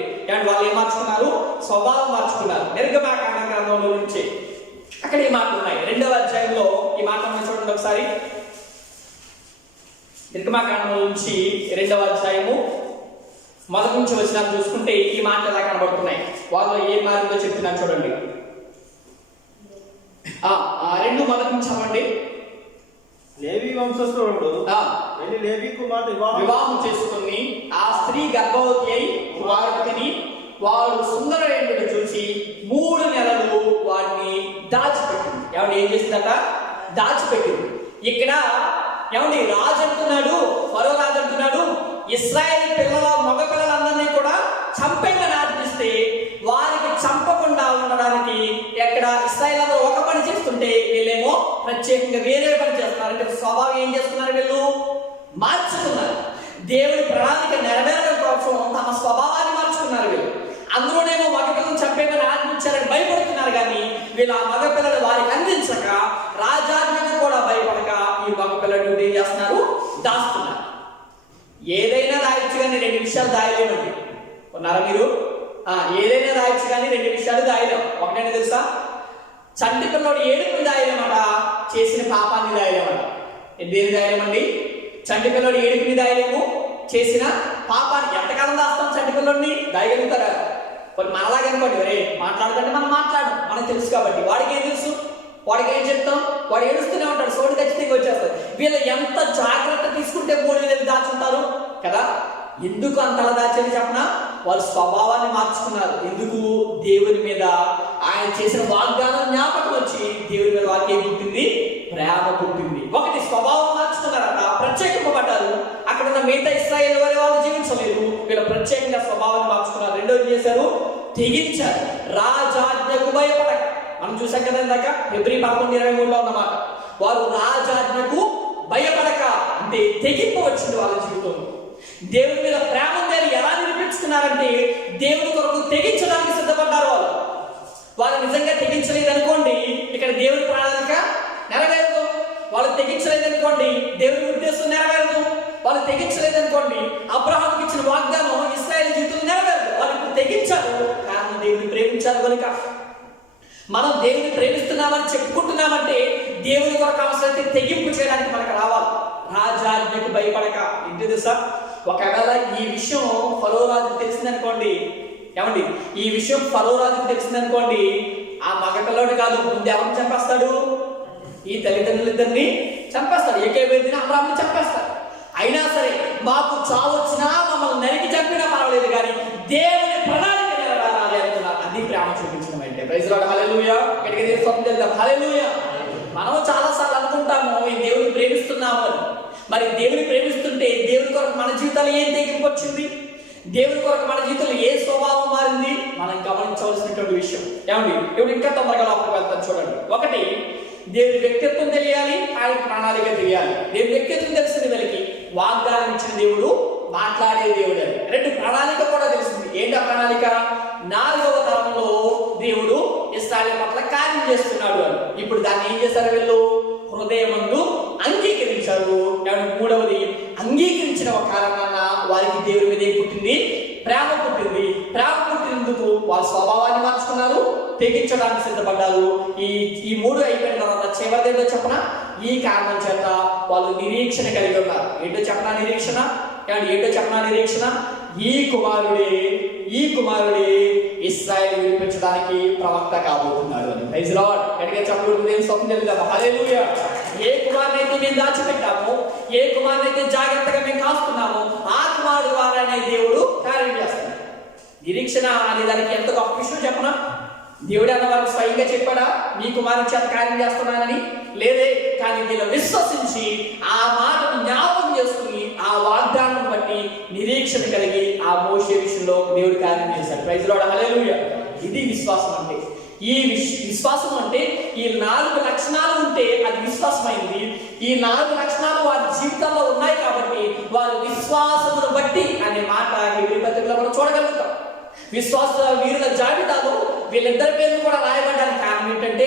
వాళ్ళు ఏం మార్చుకున్నారు? స్వభావం మార్చుకున్నారు. నిర్గమాకాండ గ్రంథంలో నుంచి అక్కడ ఈ మాటలు ఉన్నాయి. 2వ అధ్యాయంలో ఈ మాటలను చూడండి ఒకసారి. నిర్గమాకాండంలో నుంచి 2వ అధ్యాయము మొదటి నుంచి వచ్చినా చూసుకుంటే ఈ మాటలు ఎలా కనబడుతున్నాయి, వాళ్ళు ఏం మారిందో చెప్తున్నాను చూడండి. 2 మొదటి నుంచి అవ్వండి. లేవి వంశస్థుడు లేవి కుమార్తె వివాహం చేసుకుని ఆ స్త్రీ గర్భవతి అయి కుమారుడిని వాడు సుందరయుడిని చూసి 3 నెలలు వాడిని దాచిపెట్టింది. ఏం చేసిందట? దాచిపెట్టింది. ఇక్కడ రాజు అంటున్నాడు, ఫరో రాజు అంటున్నాడు, ఇశ్రాయేల్ మగ పిల్లలందరినీ కూడా చంపేయమని ఆజ్ఞిస్తే వారికి చంపకుండా ఉండడానికి ఎక్కడ ఇశ్రాయేల్ అందరూ ఒక పని చేస్తుంటే వీళ్ళేమో ప్రత్యేకంగా వేరే పని చేస్తున్నారు. అంటే స్వభావం ఏం చేస్తున్నారు? వీళ్ళు మార్చుకున్నారు. దేవుడి ప్రణాళిక నెరవేరడం కోసం తమ స్వభావాన్ని మార్చుకున్నారు వీళ్ళు. అందులోనేమో మగపిల్లలను చంపేమని ఆజ్ఞించారని భయపడుతున్నారు, కానీ వీళ్ళు ఆ మగపిల్లలు వారికి అందించక రాజాజ్ఞకు కూడా భయపడక ఈ మగపిల్లలు ఏం చేస్తున్నారు? దాస్తున్నారు. ఏదైనా రాయొచ్చు కానీ 2 విషయాలు దాయలేమండి. ఉన్నారా మీరు? ఏదైనా రాయొచ్చు కానీ 2 విషయాలు దాయలేం. ఒకటైనా తెలుసా? చంటి పిల్లడు ఏడుపుని దాయలేమట, చేసిన పాపాన్ని దాయలేమట. దేని దాయలేమండి? చంటి పిల్లడు ఏడుపుని దాయలేము, చేసిన పాపాన్ని. ఎంతకాలం దాస్తాం చంటి పిల్లడిని? దాయగలుగుతారా? మనలాగనుకోండి, వరే మాట్లాడకంటే మనం మాట్లాడడం మనకు తెలుసు కాబట్టి. వాడికి ఏం తెలుసు? వాడికి ఏం చెప్తాం? వాడు ఏడుస్తూనే ఉంటాడు, సోడి ఖచ్చితంగా వచ్చేస్తారు. వీళ్ళు ఎంత జాగ్రత్త తీసుకుంటే 3 నెలలు దాచుంటారు కదా. ఎందుకు అంతలా దాచేది చెప్పనా? వాళ్ళ స్వభావాన్ని మార్చుకున్నారు. ఎందుకు? దేవుని మీద ఆయన చేసిన వాగ్దానం జ్ఞాపకం వచ్చి దేవుని మీద వారికి ఏం పుట్టింది? ప్రేమ పుట్టింది. ఒకటి స్వభావం మార్చుకున్నారట, ప్రత్యేకింపబడ్డారు. అక్కడ ఉన్న మిగతా ఇశ్రాయేలు వారి వాళ్ళు జీవించలేదు, వీళ్ళు ప్రత్యేకంగా స్వభావాన్ని మార్చుకున్నారు. రెండోది చేశారు? తెగించారు. రాజాజ్ఞకు భయపడక. మనం చూసాం కదా ఇందాక ఫిబ్రవరి 11:23 అన్నమాట. వారు రాజాజ్ఞకు భయపడక అంటే తెగింపు వచ్చింది వాళ్ళ జీవితంలో. దేవుని మీద ప్రేమ ఎలా నిరూపించుకున్నారంటే దేవుని కొరకు తెగించడానికి సిద్ధపడ్డారు. వాళ్ళు నిజంగా తెగించలేదనుకోండి, ఇక్కడ దేవుని ప్రణాళిక నెరవేరదు. వాళ్ళు తెగించలేదనుకోండి, దేవుని ఉద్దేశం నెరవేరదు. వాళ్ళు తెగించలేదనుకోండి, అబ్రహాంకి ఇచ్చిన వాగ్దానం ఇశ్రాయేలు జీవితంలో నెరవేరదు. వాళ్ళు ఇప్పుడు తెగించారు, కారణం దేవుని ప్రేమించారు కనుక. మనం దేవుని ప్రేమిస్తున్నామని చెప్పుకుంటున్నామంటే దేవుని కొరకు అవసరమైతే తెగింపు చేయడానికి మనకు రావాలి. రాజాజ్ఞకు భయపడక. ఏంటి తెలుసా, ఒకవేళ ఈ విషయం ఫరో రాజుకు తెలిసిందనుకోండి, ఏమండి ఈ విషయం ఫరో రాజుకు తెలిసిందనుకోండి, ఆ మగపిల్లడు కాదు, ముందు ఎవరిని చంపేస్తాడు? ఈ తల్లిదండ్రులిద్దరిని చంపేస్తాడు. ఏకేవేదిని అబ్రాహాముని చంపేస్తాడు. అయినా సరే మాకు చావు వచ్చినా మమ్మల్ని నరికి చంపినా పర్వాలేదు కానీ దేవుని ప్రణాళిక నెరవేరాలి అనుకున్నారు. అది ప్రేమ చూపించడం అంటే. Praise Lord, hallelujah. గట్టిగా స్తోత్రం చేద్దాం, హల్లెలూయా. మనం చాలాసార్లు అనుకుంటాము ఈ దేవుని ప్రేమిస్తున్నాము అని. మరి దేవుని ప్రేమిస్తుంటే దేవుని కొరకు మన జీవితాలు ఏం తెగింపు వచ్చింది? దేవుని కొరకు మన జీవితంలో ఏ స్వభావం మారింది? మనం గమనించవలసినటువంటి విషయం. ఏమండి ఇప్పుడు ఇంకా తొందరగా లోపలికి వెళ్తాను చూడండి. ఒకటి, దేవుని వ్యక్తిత్వం తెలియాలి, ఆయన ప్రణాళిక తెలియాలి. దేవుని వ్యక్తిత్వం తెలిసిన వీళ్ళకి వాగ్దానం ఇచ్చిన దేవుడు, మాట్లాడే దేవుడు అని. రెండు, ప్రణాళిక కూడా తెలిసింది. ఏంటి ఆ ప్రణాళిక? 4వ తరంలో దేవుడు ఇశ్రాయేలు పట్ల కార్యం చేస్తున్నాడు అని. ఇప్పుడు దాన్ని ఏం చేశారు వీళ్ళు? హృదయమందు అంగీకరించారు. 3వది, అంగీకరించిన ఒక కారణాన వారికి దేవుడి మీద ఏం పుట్టింది? ప్రేమ పుట్టింది. ప్రేమ పుట్టినందుకు వాళ్ళ స్వభావాన్ని మార్చుకున్నారు, తెగించడానికి సిద్ధపడ్డారు. ఈ 3 అయిపోయిన తర్వాత చివరిదేదో చెప్పనా? ఈ కారణం చేత వాళ్ళు నిరీక్షణ కలిగి ఉన్నారు. ఏంటో చెప్పనా నిరీక్షణ? ఏంటో చెప్పనా నిరీక్షణ? ఈ కుమారుడే ఇశ్రాయేలు విడిపించడానికి ప్రవక్త కాబోతున్నాడు అని. Praise lord. గట్టిగా చెప్పండి, దేవుని స్తోత్రం చెల్లిద్దాం, హల్లెలూయా. ఏ కుమారునైతే మేము దాచిపెట్టామో, ఏ కుమారునైతే జాగ్రత్తగా మేము కాస్తున్నామో, ఆ కుమారుడు వారనే దేవుడు కార్యం చేస్తున్నాడు. నిరీక్షణ అనే దానికి ఎంత గొప్ప విషయం చెప్పనా? దేవుడు అన్న వారికి స్వయంగా చెప్పాడా మీ కుమారుని చేత కార్యం చేస్తున్నానని? లేదే. కానీ వీళ్ళు విశ్వసించి ఆ మాటను జ్ఞాపకం చేసుకుని ఆ వాగ్దానం బట్టి నిరీక్షణ కలిగి ఆ మోషే విషయంలో దేవుడు కార్యం చేశాడు. ప్రైజ్ లార్డ్, హల్లెలూయా. ఇది విశ్వాసం అంటే. ఈ విశ్వాసం అంటే ఈ 4 లక్షణాలు ఉంటే అది విశ్వాసమైంది. ఈ 4 లక్షణాలు వారి జీవితాల్లో ఉన్నాయి కాబట్టి వారి విశ్వాసమును బట్టి అనే మాట హెబ్రీ పత్రికలో మనం చూడగలుగుతాం. విశ్వాస వీరుల జాబితాలో వీళ్ళిద్దరి పేర్లు కూడా రాయబడ్డానికి కారణం ఏంటంటే,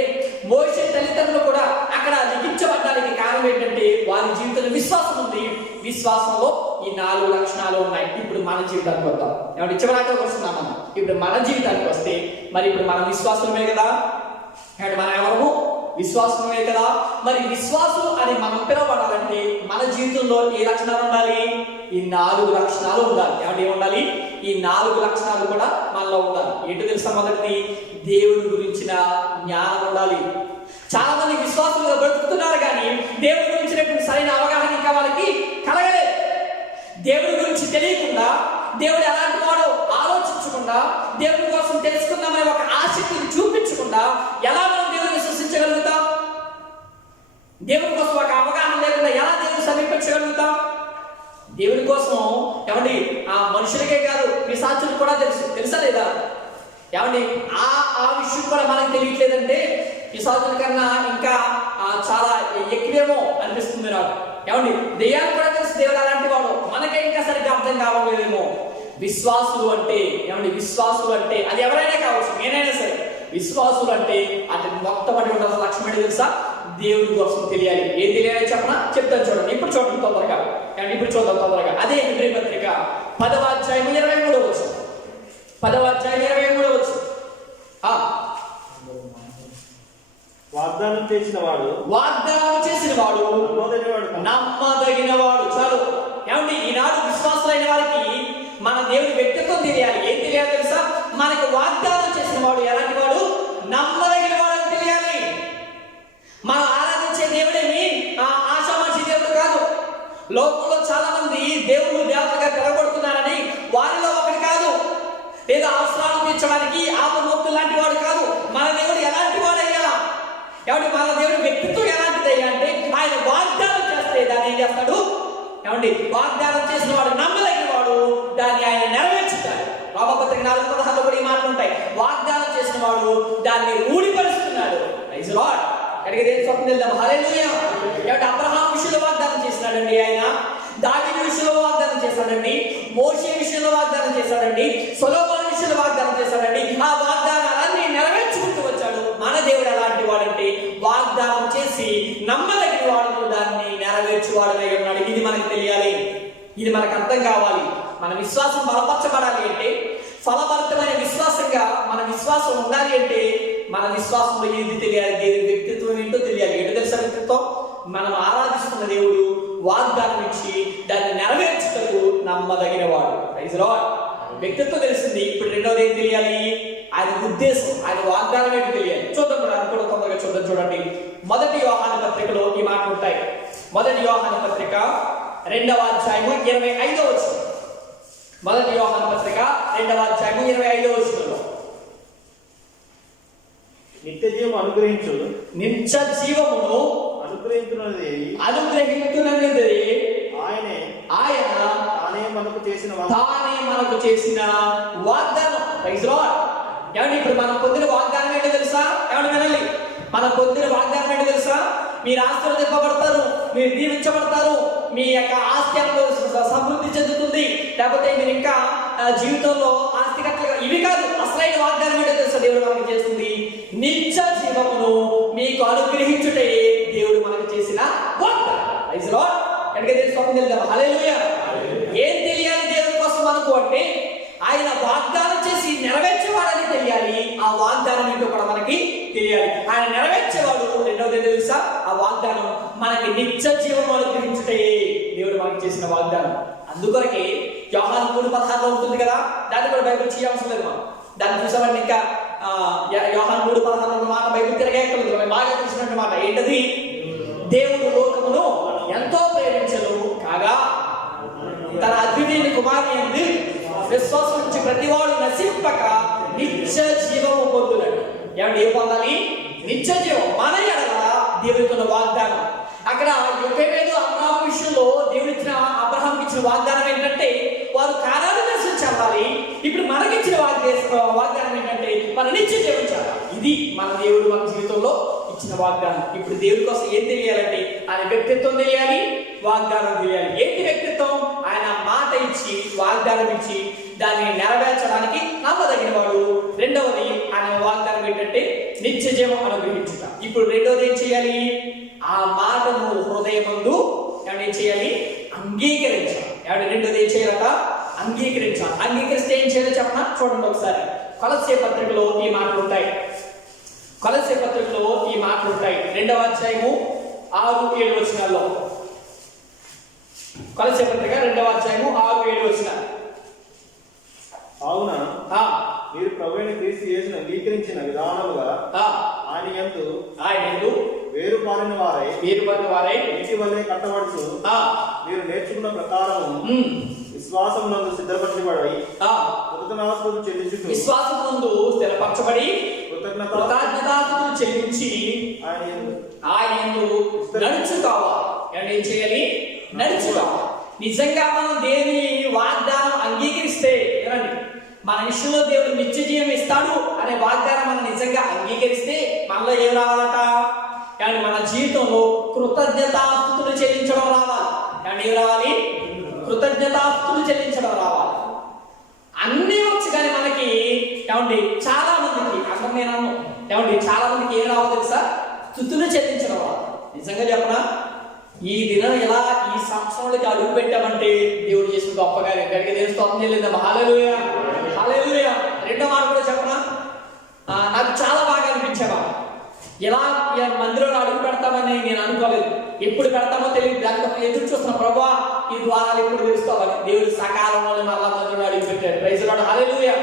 మోషే తల్లిదండ్రులు కూడా అక్కడ లిఖించబడ్డానికి కారణం ఏంటంటే వారి జీవితంలో విశ్వాసం ఉంది. విశ్వాసంలో ఈ 4 లక్షణాలు ఉన్నాయి. ఇప్పుడు మన జీవితానికి వద్దాం. ఏమంటే చివరాక వస్తున్నాం మనం. ఇప్పుడు మన జీవితానికి వస్తే మరి ఇప్పుడు మనం విశ్వాసమే కదా. అంటే మనం ఎవరము? విశ్వాసమే కదా. మరి విశ్వాసం అని మనం పిలవబడాలంటే మన జీవితంలో ఏ లక్షణాలు ఉండాలి? ఈ 4 లక్షణాలు ఉండాలి. ఏమంటే ఏముండాలి? ఈ 4 లక్షణాలు కూడా మనలో ఉండాలి. ఏంటో తెలుసా? మొదటిది, దేవుని గురించిన జ్ఞానం ఉండాలి. చాలా మంది విశ్వాసులుగా బ్రతుకుతున్నారు కానీ దేవుడి గురించినటువంటి సరైన అవగాహన ఇంకా వాళ్ళకి కలగలేదు. దేవుడి గురించి తెలియకుండా, దేవుడు ఎలాంటి వాడో ఆలోచించకుండా, దేవుడి కోసం తెలుసుకుందామనే ఒక ఆసక్తిని చూపించకుండా ఎలా మనం దేవుని విశ్వసించగలుగుతాం? దేవుడి కోసం ఒక అవగాహన లేకుండా ఎలా దేవుని సమీపించగలుగుతాం? దేవుని కోసం ఏమండి ఆ మనుషులకే కాదు పిశాచులకు కూడా తెలుసా లేదా? ఏమండి ఆ విషయం కూడా మనకు తెలియట్లేదంటే పిశాచుల కన్నా ఇంకా చాలా ఎక్కువేమో అనిపిస్తుంది నాకు. ఏమండి దెయ్యాలు కూడా తెలుసు దేవుడు అలాంటి వాడు, మనకే ఇంకా సరిగ్గా అర్థం కావట్లేదేమో. విశ్వాసులు అంటే ఏమండి? విశ్వాసులు అంటే అది ఎవరైనా కావచ్చు, నేనైనా సరే. విశ్వాసులు అంటే అతని మొట్టమొదటి ఉన్న లక్ష్యం ఏంటి తెలుసా? దేవుడి కోసం తెలియాలి. ఏం తెలియాలి చెప్పనా? చెప్తాను చూడండి. ఇప్పుడు చూడండి తొందరగా. ఇప్పుడు చూద్దాం తొందరగా. అదే హెబ్రీ పత్రిక 10వ అధ్యాయం 23వ వచనం. 10వ అధ్యాయం 23వ వచనం. వాగ్దానం చేసిన వాడు నమ్మదగిన వాడు. చాలు. ఏమండి ఈనాడు విశ్వాసులైన వారికి మన దేవుడి వ్యక్తిత్వం తెలియాలి. ఏం తెలియాలి తెలుసా? మనకు వాగ్దానం చేసిన వాడు ఎలాంటి వాడు? నమ్మదగిన వాడు అని తెలియాలి. మనం ఆరాధించే దేవుడేమి ఆషామాషి దేవుడు కాదు. లోకంలో చాలా మంది దేవుడు దేవతగా పిలవబడుతున్నారని వారిలో ఒకటి కాదు. లేదా అవసరాలు తీర్చడానికి ఆపమొక్తులు లాంటి వాడు కాదు. మన దేవుడు ఎలాంటి వాడయ్యా? ఏమంటే మన దేవుడి వ్యక్తిత్వం ఎలాంటిదయ్యా అంటే ఆయన వాగ్దానం చేస్తే దాన్ని ఏం చేస్తాడు? ఏమండి వాగ్దానం చేసిన వాడు నమ్మదగిన వాడు, దాన్ని ఆయన నెరవేర్చుతాడు. రోమపత్రిక 4:16 కూడా ఈ మాటలు ఉంటాయి. వాగ్దానం చేసిన వాడు దాన్ని రూఢిపరుస్తున్నాడు. Praise lord. అడిగే దేని స్వప్నం వెళ్దాం, హల్లెలూయా. ఏమంటే అబ్రహాం విషయంలో వాగ్దానం చేసినాడండి ఆయన, దావీదు విషయంలో వాగ్దానం చేశాడండి, మోషే విషయంలో వాగ్దానం చేశాడండి, సొలొమోను విషయంలో వాగ్దానం చేశాడండి. ఆ వాగ్దానాలన్నీ నెరవేర్చుకుంటూ వచ్చాడు. మన దేవుడు ఎలాంటి వాడంటే వాగ్దానం చేసి నమ్మదగిన వాడు, దాన్ని నెరవేర్చువాడై ఉన్నాడు. ఇది మనకు తెలియాలి, ఇది మనకు అర్థం కావాలి. మన విశ్వాసం బలపరచబడాలి అంటే, ఫలభరితమైన విశ్వాసంగా మన విశ్వాసం ఉండాలి అంటే మన విశ్వాసంలో ఏది తెలియాలి, దేవుని వ్యక్తిత్వం ఏంటో తెలియాలి. ఏంటో తెలుసా వ్యక్తిత్వం? మనం ఆరాధిస్తున్న దేవుడు వాగ్దానం ఇచ్చి దాన్ని నెరవేర్చుటకు నమ్మదగిన వాడు. Praise lord. వ్యక్తిత్వం తెలిసింది. ఇప్పుడు రెండవది ఏం తెలియాలి? ఆయన ఉద్దేశం, ఆయన వాగ్దానం ఏంటో తెలియాలి. చూద్దాం కూడా, అది కూడా తొందరగా చూద్దాం. చూడండి, మొదటి యోహాను పత్రికలో ఈ మాటలు ఉంటాయి. మొదటి యోహాను పత్రిక 2వ అధ్యాయము 25వ వచనం. మొదటి యోహాను పత్రిక 2వ అధ్యాయము 25వ వచనంలో నిత్య జీవం అనుగ్రహించు, నిత్య జీవమును అనుగ్రహించున్నది అనుగ్రహించున్నది ఆయనే, ఆయన తానే మనకు చేసిన వాగ్దానం. Praise lord. ఏమండి, ఇప్పుడు మనం పొందిన వాగ్దానం ఏంటో తెలుసా? ఏమండి వినాలి, మనం పొందిన వాగ్దానం ఏంటో తెలుసా? మీరు ఆశీర్వదింపబడతారు, మీరు దీవించబడతారు, మీ యొక్క ఆస్తి సమృద్ధి చెందుతుంది, లేకపోతే మీరు ఇంకా జీవితంలో ఆస్తికట్లుగా, ఇవి కాదు. అసలైన వాగ్దానం ఏంటో తెలుసా? దేవుడు మనకి చేస్తుంది నిత్య జీవమును మీకు అనుగ్రహించుటే దేవుడు మనకు చేసిన వాగ్దానం. Praise lord. ఎక్కడికి తెలుసుకోవాలి? హల్లెలూయా. ఏం తెలియాలి దేవుడి కోసం మనకు అంటే ఆయన వాగ్దానం చేసి నెరవేర్చేవాడని తెలియాలి. ఆ వాగ్దానం ఏంటో కూడా మనకి తెలియాలి. ఆయన నెరవేర్చేవాడు. రెండవది తెలుసా? ఆ వాగ్దానం మనకి నిత్య జీవం అనుగ్రహించుటే దేవుడు మనకి చేసిన వాగ్దానం. అందుకొరకే యోహాను 3:16 ఉంటుంది కదా, దాన్ని కూడా బైబిల్ చేయవలసిన లేదు. మనం దాన్ని చూసామంటే ఇంకా యోహాను 3:16 మాట బైబిల్ తిరగేయక్కర్లేదు, బాగా తెలిసినట్టు మాట. ఏంటది? దేవుడు లోకమును ఎంతో ప్రేమించను కాగా తన అద్వితీయ కుమారుని యందు విశ్వాసం నుంచి ప్రతివాడు నశింపక నిత్య జీవము పొందుతాడు. ఏమంటే ఏం పొందాలి? నిత్య జీవం. మన ఎడల దేవుడికి వాగ్దానం. అక్కడ యోసేపు అబ్రహాము విషయంలో దేవుడు ఇచ్చిన అబ్రహాంకి ఇచ్చిన వాగ్దానం ఏంటంటే వారు కానాను దేశం చెందాలి. ఇప్పుడు మనకిచ్చిన వాగ్దానం ఏంటంటే మన నిత్య జీవం చెందాలి. ఇది మన దేవుడు మన జీవితంలో ఇచ్చిన వాగ్దానం. ఇప్పుడు దేవుడి కోసం ఏం తెలియాలంటే ఆయన వ్యక్తిత్వం తెలియాలి, వాగ్దానం తెలియాలి. ఏంటి వ్యక్తిత్వం? ఆయన మాట ఇచ్చి వాగ్దానం ఇచ్చి దాన్ని నెరవేర్చడానికి నమ్మదగిన వాడు. రెండవది ఆయన వాగ్దానం ఏంటంటే నిత్య జీవం అనుగ్రహించుట. ఇప్పుడు రెండవది ఏం చేయాలి? ఆ మాటను హృదయమందు ఏం చేయాలి? అంగీకరించాలి. రెండోది ఏం చేయాలట? అంగీకరించాలి. అంగీకరిస్తే ఏం చేయాలో చెప్పనా? చూడండి ఒకసారి. కొలస్సే పత్రికలో ఈ మాటలు ఉంటాయి. కొలస్సే పత్రికలో ఈ మాటలు ఉంటాయి. 2వ అధ్యాయము 6-7 వచనాల్లో. కొలస్సే పత్రిక 2వ అధ్యాయము 6-7 వచనాలు. అవునా మీరు ప్రభువైన క్రీస్తు యేసును అంగీకరించిన విధానముగా ఆయన యందు వేరుపారిన వారై ఇంటి వలె కట్టబడుచు మీరు నేర్చుకున్న ప్రకారము విశ్వాసమునందు సిద్ధపరచబడి కృతజ్ఞతాస్తుతులు చెల్లించుచు విశ్వాసమునందు స్థిరపరచబడి కృతజ్ఞతాస్తుతులు చెల్లించి ఆయన యందు నడుచుకోవాలి. ఏం చేయాలి? నడుచుకోవాలి. నిజంగా మనం దేవుని వాగ్దానం అంగీకరిస్తే, ఏమండి, మన విషయంలో దేవుడు నిత్య జీవం ఇస్తాడు అనే వాగ్దానం మనం నిజంగా అంగీకరిస్తే మనలో ఏం రావాలట? కానీ మన జీవితంలో కృతజ్ఞతాస్తుతులు చెల్లించడం రావాలి. కానీ ఏం రావాలి? కృతజ్ఞతాస్తుతులు చెల్లించడం రావాలి. అన్నీ వచ్చు కానీ మనకి ఏమండి చాలా మందికి అక్కడ నేను అన్నాను ఏమండి చాలా మందికి ఏం రావాలి తెలుసా? స్తుతులు చెల్లించడం రావాలి. నిజంగా చెప్పనా, ఈ దినం ఇలా ఈ సంవత్సరంలోకి అడుగు పెట్టామంటే దేవుడు చేసిన గొప్పగా ఎక్కడికి దేవుడు స్తోత్రం చేయలేదు. హల్లెలూయా, హల్లెలూయా. రెండో మాట కూడా చెప్పనా, నాకు చాలా బాగా అనిపించేవా. ఎలా మందిరంలో అడుగు పెడతామని నేను అనుకోలేదు. ఎప్పుడు పెడతామో తెలియదు. దానికి ఎదురు చూస్తున్న ప్రభువా ఈ ద్వారాలు ఎప్పుడు తెలుసుకోవాలి. దేవుడు సకాలంలో మళ్ళా మందిరంలో అడుగు పెట్టాడు. ప్రైజ్ లార్డ్, హల్లెలూయా.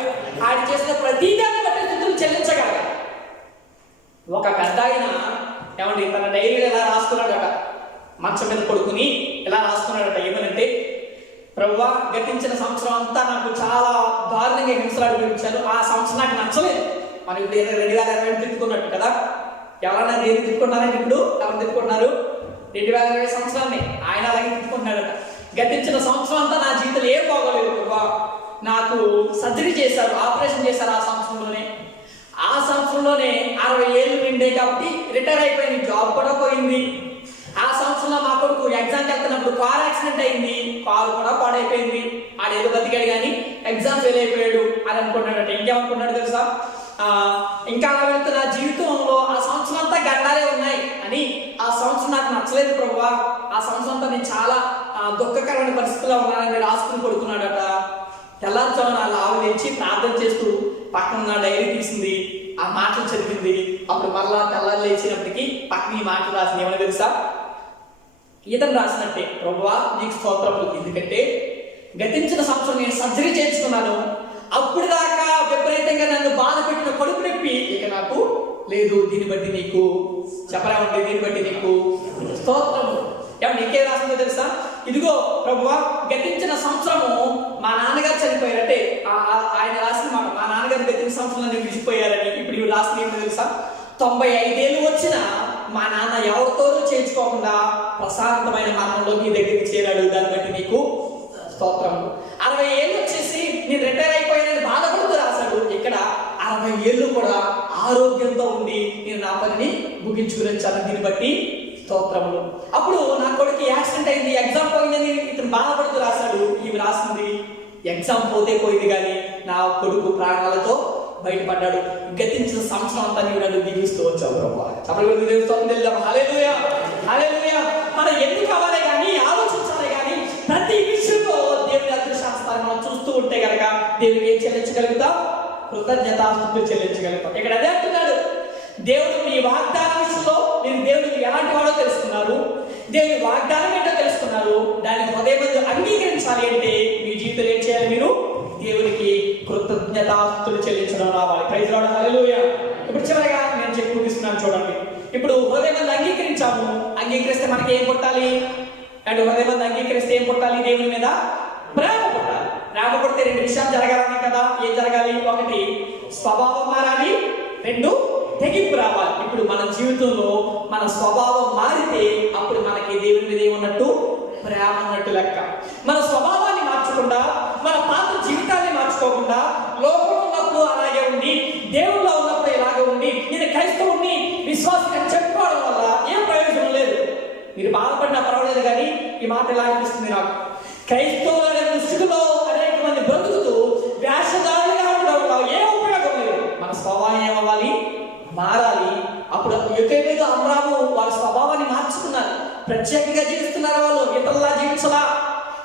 ఆయన చేసిన ప్రతి దాన్ని బట్టి స్తుతులు చెల్లించగలగాలి. ఒక పెద్ద ఆయన ఏమండి తన డైరీలో ఎలా రాసుకున్నాడట, మంచం మీద పడుకుని ఎలా రాసుకున్నాడట, ఏమనంటే ప్రభువా గతించిన సంవత్సరం అంతా నాకు చాలా దారుణంగా హింసలు అనిపించాను. ఆ సంవత్సరం నాకు నచ్చలేదు. మనం ఇప్పుడు 2020 తిట్టుకున్నట్టు కదా. ఎవరన్నా దేని తిట్టుకున్నారంటే ఇప్పుడు ఎవరు తిట్టుకున్నారు? 2020 సంవత్సరాన్ని ఆయన అలాగే తిట్టుకున్నాడట. గతించిన సంవత్సరం అంతా నా జీవితంలో ఏం బాగోలేదు ప్రభువా. నాకు సర్జరీ చేశారు, ఆపరేషన్ చేశారు ఆ సంవత్సరంలోనే. ఆ సంవత్సరంలోనే 60 ఏళ్ళు నిండే కాబట్టి రిటైర్ అయిపోయింది, జాబ్ కూడా పోయింది. ఆ సంవత్సరంలో మా కొడుకు ఎగ్జామ్కి వెళ్తున్నప్పుడు కార్ యాక్సిడెంట్ అయింది, కారు కూడా పాడైపోయింది. ఆడేదో బతికాడు కానీ ఎగ్జామ్ ఫెయిల్ అయిపోయాడు అని అనుకున్నాడట. ఇంకేమనుకున్నాడు తెలుసా? ఇంకా అలా వెళ్తున్న జీవితంలో ఆ సంవత్సరం అంతా గండాలే ఉన్నాయి అని, ఆ సంవత్సరం నాకు నచ్చలేదు ప్రభువా, ఆ సంవత్సరం అంతా నేను చాలా దుఃఖకరమైన పరిస్థితుల్లో ఉన్నానని రాసుకుని పడుకున్నాడట. తెల్లారుజామున అలా ఆవిడ లేచి ప్రార్థన చేస్తూ పక్కన డైరీ తీసింది, ఆ మాటలు చదివింది. అప్పుడు మరలా తెల్లారి లేచినప్పటికీ పక్కన ఈ మాటలు రాసింది. ఏమని తెలుసా? ఈతను రాసినట్టే, ప్రభువా నీకు స్తోత్రములు, ఎందుకంటే గతించిన సంవత్సరం నేను సర్జరీ చేయించుకున్నాను, అప్పుడు దాకా విపరీతంగా నన్ను బాధ పెట్టిన కడుపు నొప్పి ఇక నాకు లేదు. దీన్ని బట్టి నీకు చెప్పలేమండి, దీన్ని బట్టి నీకు స్తోత్రము. ఏమన్నా నీకే రాసిందో తెలుసా? ఇదిగో ప్రభువా గతించిన సంవత్సరము మా నాన్నగారు చనిపోయారంటే ఆయన రాసిన మాట, మా నాన్నగారు గతించిన సంవత్సరంలో నేను విడిచిపోయారని. ఇప్పుడు ఇవి రాసిన ఏంటో తెలుసా? 95 ఏళ్ళు వచ్చిన మా నాన్న ఎవరితోనూ చేయించుకోకుండా ప్రశాంతమైన మరణంలో నీ దగ్గరికి చేరాడు, దాన్ని బట్టి నీకు స్తోత్రం. 60 ఏళ్ళు వచ్చేసి నేను రిటైర్ అయిపోయానని బాధపడుతూ రాశాడు. ఇక్కడ 60 ఏళ్ళు కూడా ఆరోగ్యంతో ఉండి నేను నా పనిని ముగించుకుని వచ్చాను, దీన్ని బట్టి స్తోత్రములు. అప్పుడు నా కొడుకు యాక్సిడెంట్ అయింది, ఎగ్జామ్ పోయిందని ఇతను బాధపడుతూ రాశాడు. ఇవి రాసింది ఎగ్జామ్ పోతే పోయింది కానీ నా కొడుకు ప్రాణాలతో బయటపడ్డాడు. గతించిన సంవత్సరం అంతా నీవు నన్ను దీవిస్తూ వచ్చావు ప్రభువా. హల్లెలూయా హల్లెలూయా. మనం ఎందుకు అవ్వాలి కానీ ఆలోచించాలి కానీ ప్రతి విషయంలో దేవుని అదృష్టాన్ని మనం చూస్తూ ఉంటే కనుక దేవునికి ఏం చెల్లించగలుగుతాం? కృతజ్ఞతాస్తుతులు చెల్లించగలుగుతాం. ఇక్కడ అదే అంటున్నాడు, దేవుడు మీ వాగ్దాన విషయంలో మీరు దేవుడికి ఎలాంటి వాడో తెలుసుకున్నారు, దేవుని వాగ్దానం ఏంటో తెలుసుకున్నారు, దాన్ని హృదయం అంగీకరించాలి అంటే మీ జీవితంలో ఏం చేయాలి? మీరు దేవునికి కృతజ్ఞతాస్తుతులు చెల్లించడం రావాలి. Praise Lord hallelujah. ఇప్పుడు చివరిగా నేను చెప్పి ముగిస్తున్నాను చూడండి. ఇప్పుడు హృదయం అంగీకరించాము, అంగీకరిస్తే మనకి ఏం పుట్టాలి? అండ్ హృదయం అంగీకరిస్తే ఏం పుట్టాలి? దేవుని మీద ప్రేమ పుట్టాలి. ప్రేమ పుడితే 2 విషయాలు జరగాలన్నా కదా. ఏం జరగాలి? 1 స్వభావం మారాలి, 2 తెగింపు రావాలి. ఇప్పుడు మన జీవితంలో మన స్వభావం మారితే అప్పుడు మనకి దేవుని మీద ఏమన్నట్టు? ప్రేమ అన్నట్టు లెక్క. మన స్వభావాన్ని మార్చకుండా, మన పాత జీవితాన్ని మార్చుకోకుండా, లోకంలో ఉన్నప్పుడు అలాగే ఉండి దేవుళ్ళలో ఉన్నప్పుడు ఇలాగే ఉండి నేను క్రైస్తవుని విశ్వాసంగా చెప్పుకోవడం వల్ల ఏం ప్రయోజనం లేదు. మీరు బాధపడినా పర్వాలేదు కానీ ఈ మాట ఎలా అనిపిస్తుంది నాకు? క్రైస్తవుల దృష్టిలో అనేక మంది బ్రతుకుతూ వేషధారులుగా ఉండడం వల్ల ఏం ఉపయోగం లేదు. మన స్వభావం ఏమవ్వాలి? మారాలి. అప్పుడు యుకేబేదు అమ్రాము వారి స్వభావాన్ని మార్చుకున్నారు, ప్రత్యేకంగా జీవిస్తున్నారు. వాళ్ళు ఇతరులా జీవించలా,